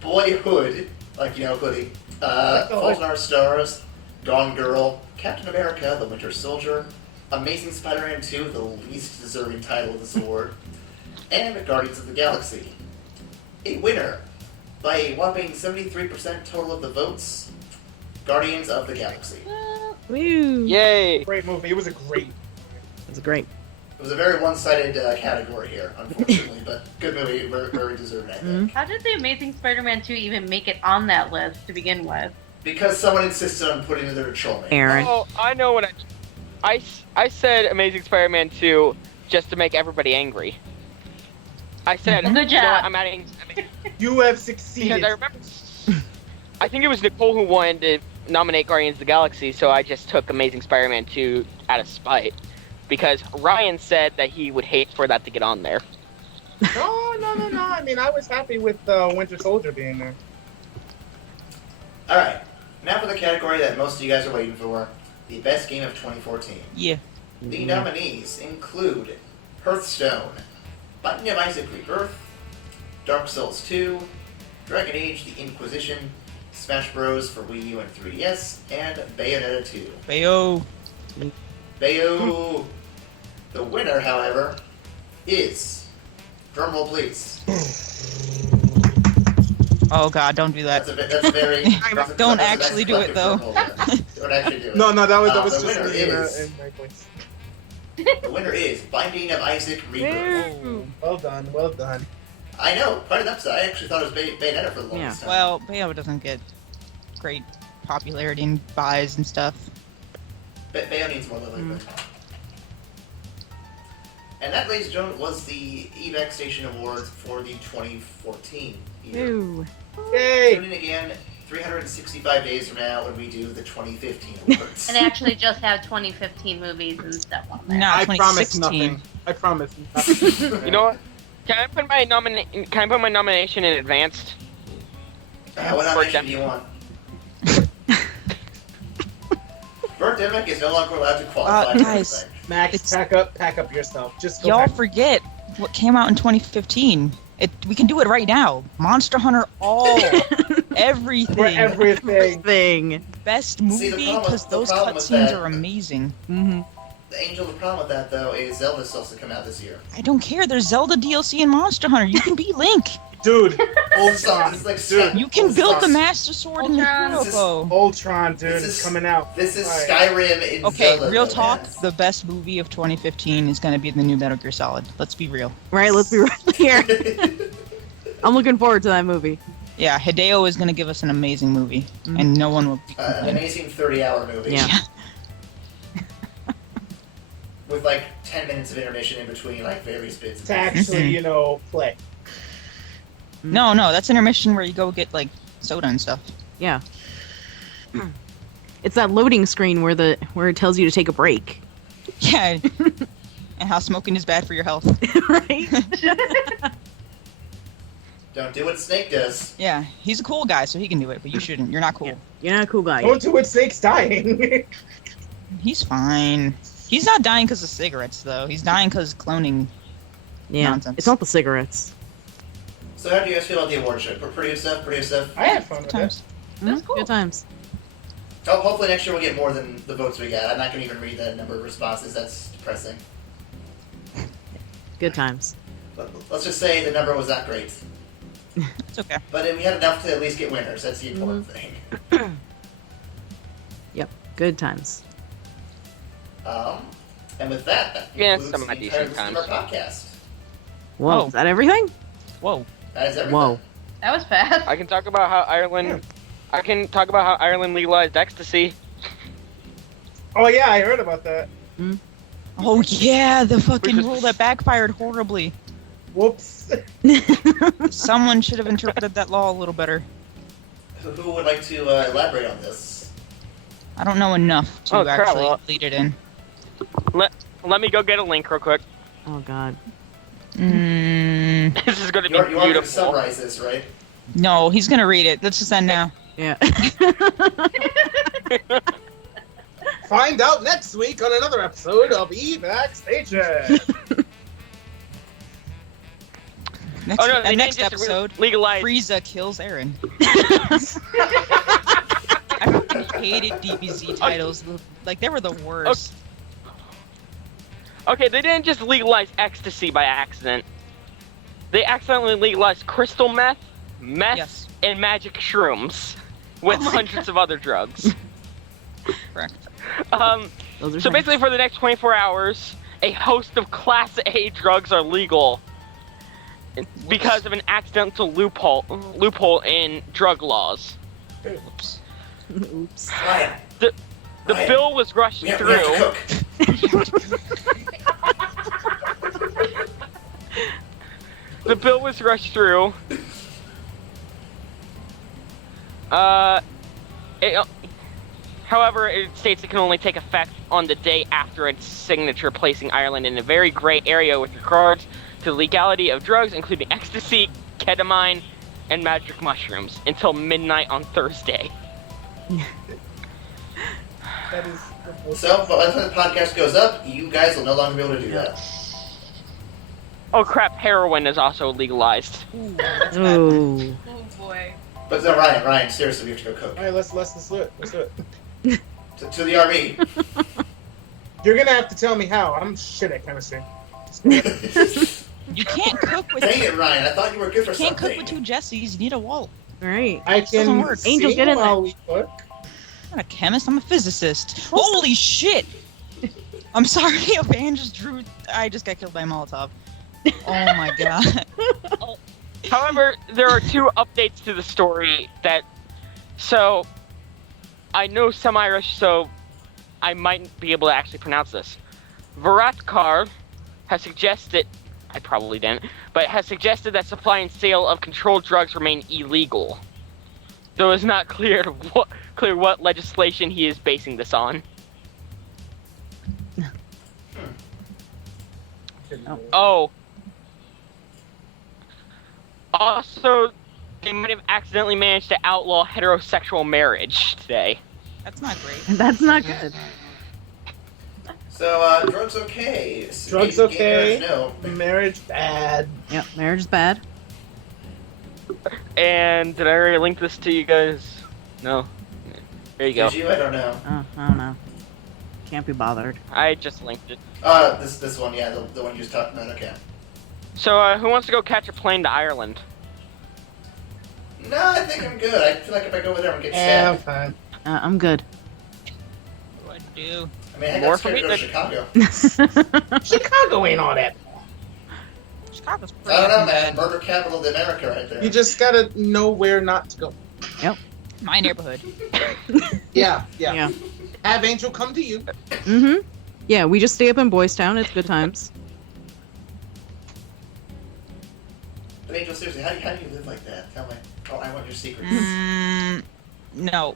Boyhood, like you know, hoodie. Fault in Our Stars, Gone Girl, Captain America, The Winter Soldier, Amazing Spider-Man 2, the least deserving title of this award, and Guardians of the Galaxy. A winner by a whopping 73% total of the votes, Guardians of the Galaxy. Woo. Yay! Great movie. It was a great. That's great. It was a very one-sided category here, unfortunately, but good movie, very, very deserving, I think. How did the Amazing Spider-Man 2 even make it on that list to begin with? Because someone insisted on putting it in their troll name. Aaron. Oh, I know what I said Amazing Spider-Man 2 just to make everybody angry. I said, Well, good you know what, job. I'm adding... You have Because succeeded. I remember... I think it was Nicole who wanted to nominate Guardians of the Galaxy, so I just took Amazing Spider-Man 2 out of spite. Because Ryan said that he would hate for that to get on there. No. I mean, I was happy with Winter Soldier being there. Alright, now for the category that most of you guys are waiting for, the best game of 2014. Yeah. The nominees include Hearthstone, Binding of Isaac Rebirth, Dark Souls 2, Dragon Age The Inquisition, Smash Bros. For Wii U and 3DS, and Bayonetta 2. Bayo. Bayo! The winner, however, is... Drumroll, please. Oh god, don't do that. That's a very... Don't that's a actually do it, collective though. drum roll there. Don't actually do it. No, that was The just winner me is- in my place. The winner is Binding of Isaac Rebirth. Oh. Well done. I know, quite an upset. I actually thought it was Bayonetta for the longest time. Well, Bayo doesn't get great popularity and buys and stuff. Bayo needs more love, I think. And that, ladies and gentlemen, was the E-Vac Station Awards for the 2014 year. Ooh. Yay! Tune in again 365 days from now when we do the 2015 awards. And actually just have 2015 movies and stuff on there. No, I promise 2016. nothing. I promise nothing. You know what? Can I put my nomination in advanced? What nomination do you want? Birdemic is no longer allowed to qualify for guys. anything. Max, It's- pack up yourself. Just go Y'all back. forget what came out in 2015. We can do it right now. Monster Hunter, all, everything. For everything. Thing. Best See, the movie problem- because the those problem with cutscenes that- are amazing. Mm-hmm. The Angel, the problem with that, though, is Zelda's supposed to come out this year. I don't care. There's Zelda DLC in Monster Hunter. You can be Link. Dude, It's Ultron. like Dude, You can build the Ultron. Master Sword and the Ultron. Hero This is- Bow. Ultron, dude, This is is- coming out. This is Right. Skyrim in Okay, Zelda. real though, talk. yes. The best movie of 2015 is going to be the new Metal Gear Solid. Let's be real. Right, let's be right here. I'm looking forward to that movie. Yeah, Hideo is going to give us an amazing movie, and no one will be An complaining. amazing 30-hour movie. Yeah. With like 10 minutes of intermission in between like various bits. To actually, play. No, that's intermission where you go get like soda and stuff. Yeah. It's that loading screen where it tells you to take a break. Yeah, and how smoking is bad for your health. Right? Don't do what Snake does. Yeah, he's a cool guy, so he can do it, but you shouldn't. You're not cool. Yeah. You're not a cool guy. Don't do it, Snake's dying. He's fine. He's not dying because of cigarettes, though. He's dying because cloning. Yeah. Nonsense. It's not the cigarettes. So how do you guys feel about the award show? Pretty good stuff? Pretty good stuff? I had fun with it. Times. That's Mhm, cool. Good times. Oh, hopefully next year we'll get more than the votes we got. I'm not going to even read the number of responses. That's depressing. Good times. But let's just say the number was not great. It's okay. But we had enough to at least get winners. That's the important thing. Yep. Good times. And with that Yeah, concludes some of my the entire decent list of our podcast. Whoa. Oh. Is that everything? Whoa. That is everything. Whoa. That was fast. I can talk about how Ireland legalized ecstasy. Oh yeah, I heard about that. Oh yeah, the fucking just- rule that backfired horribly. Whoops. Someone should have interpreted that law a little better. Who would like to elaborate on this? I don't know enough to Oh, crap, actually well- lead it in. Let me go get a link real quick. Oh, God. Mm, This is going to be You are going to beautiful. summarize this, right? no, he's gonna read it. Let's just end now. Yeah. Find out next week on another episode of E-Vac Station. Next, Oh no, they next didn't just episode, legalize. Frieza kills Eren. I fucking hated DBZ titles. Like, they were the worst. Okay, they didn't just legalize ecstasy by accident. They accidentally legalized crystal meth, Yes, and magic shrooms, with Oh my hundreds of other drugs. correct. Those are So fine. basically, for the next 24 hours, a host of Class A drugs are legal because of an accidental loophole in drug laws. Oops. Oops. Ryan, The Ryan, bill was rushed we have through. to cook. The bill was rushed through. However, it states it can only take effect on the day after its signature, placing Ireland in a very gray area with regards to the legality of drugs, including ecstasy, ketamine, and magic mushrooms, until midnight on Thursday. That is. So, by the time the podcast goes up, you guys will no longer be able to do that. Oh crap, heroin is also legalized. Ooh, that's bad. Oh. Oh boy. But no, Ryan, seriously, we have to go cook. All right, let's do it. Let's do it. To the army. You're gonna have to tell me how. I'm shit at chemistry. You can't cook with Dang it, Ryan! I thought you were good for you can't something. cook with two Jessies. You need a wall. All right. I doesn't can work. sing Angel, get in while we cook. I'm not a chemist. I'm a physicist. Holy shit! I'm sorry, a fan just drew. I just got killed by a Molotov. Oh my god. However, there are two updates to the story that. So, I know some Irish, so I might be able to actually pronounce this. Varadkar has suggested, I probably didn't, but has suggested that supply and sale of controlled drugs remain illegal. So it's not clear what legislation he is basing this on. Oh. Also, they might have accidentally managed to outlaw heterosexual marriage today. That's not great. That's not good. So, drugs okay. Drugs Gamers, okay. no. Marriage bad. Yep, marriage is bad. And did I already link this to you guys? No. There you go. Did you? I don't know. I don't know. Can't be bothered. I just linked it. This one, yeah, the one you just talked about, okay. So, who wants to go catch a plane to Ireland? No, I think I'm good. I feel like if I go over there, I'm gonna get Yeah, I'm stabbed. fine. I'm good. What do I do? I mean, I More got for scared to me go to than- Chicago. Chicago ain't all that. Chicago's I don't know, man. bad. Murder capital of America right there. You just gotta know where not to go. My neighborhood. Yeah. Yeah. Have Angel come to you. Mm-hmm. Yeah, we just stay up in Boys Town. It's good times. But Angel, seriously, how do you live like that? Tell me. Oh, I want your secrets. No.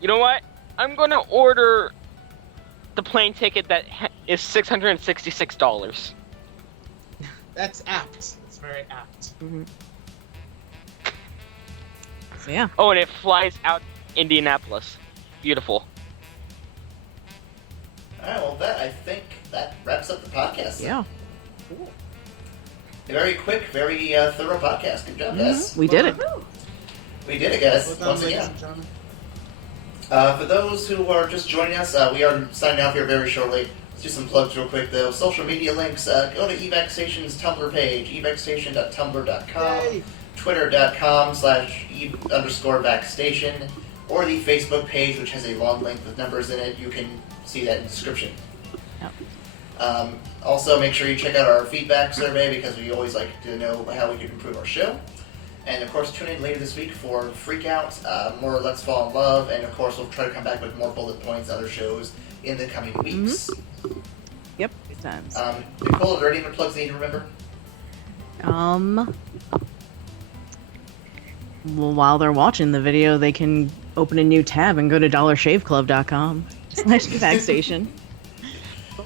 You know what? I'm gonna order the plane ticket that is $666. That's apt. That's very apt. So yeah. Oh, and it flies out Indianapolis. Beautiful. Alright, well, I think that wraps up the podcast. Yeah. A very quick, very thorough podcast. Good job, guys. We did it. We did it, guys. Well done, Once ladies again. and gentlemen. For those who are just joining us, we are signing off here very shortly. Let's do some plugs real quick, though. Social media links, go to E-Vac Station's Tumblr page, evacstation.tumblr.com, Yay. twitter.com/e_vacstation, or the Facebook page, which has a long link with numbers in it. You can see that in the description. Yep. Also, make sure you check out our feedback survey, because we always like to know how we can improve our show. And of course, tune in later this week for Freak Out, more Let's Fall in Love, and of course, we'll try to come back with more Bullet Points, other shows in the coming weeks. Yep. Good times. Nicole, are there any other plugs you need to remember? Well, while they're watching the video, they can open a new tab and go to dollarshaveclub.com/E-Vac Station.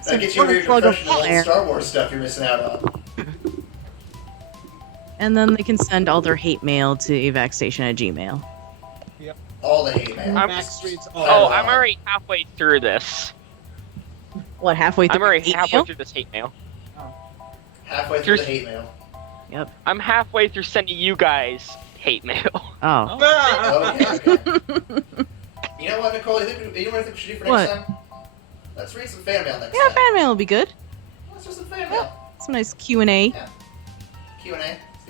That gets you over your professional old Star Wars stuff you're missing out on. And then they can send all their hate mail to evacstation@gmail. All the hate mail. Backstreet's all. Oh, I'm already halfway through this. What, halfway through I'm already hate halfway mail? through this hate mail. Halfway through the hate mail. Yep. I'm halfway through sending you guys hate mail. Oh. Ah! Okay. You know what, Nicole? You know what I think we should do for next What? time? Let's read some fan mail next Yeah, time. fan mail will be good. Let's do some fan mail. Some nice Q&A. Q&A. See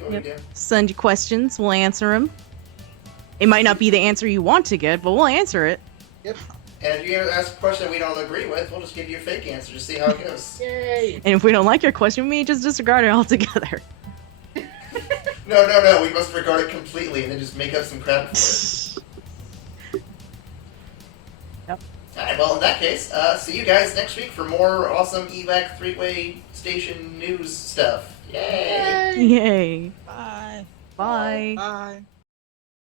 what Yep. we do. Send you questions. We'll answer them. It might not be the answer you want to get, but we'll answer it. And if you ask a question we don't agree with, we'll just give you a fake answer to see how it goes. Yay! And if we don't like your question, we may just disregard it altogether. No. We must regard it completely and then just make up some crap for it. Yep. Alright, well, in that case, see you guys next week for more awesome E-Vac three-way station news stuff. Yay! Yay. Bye. Bye. Bye.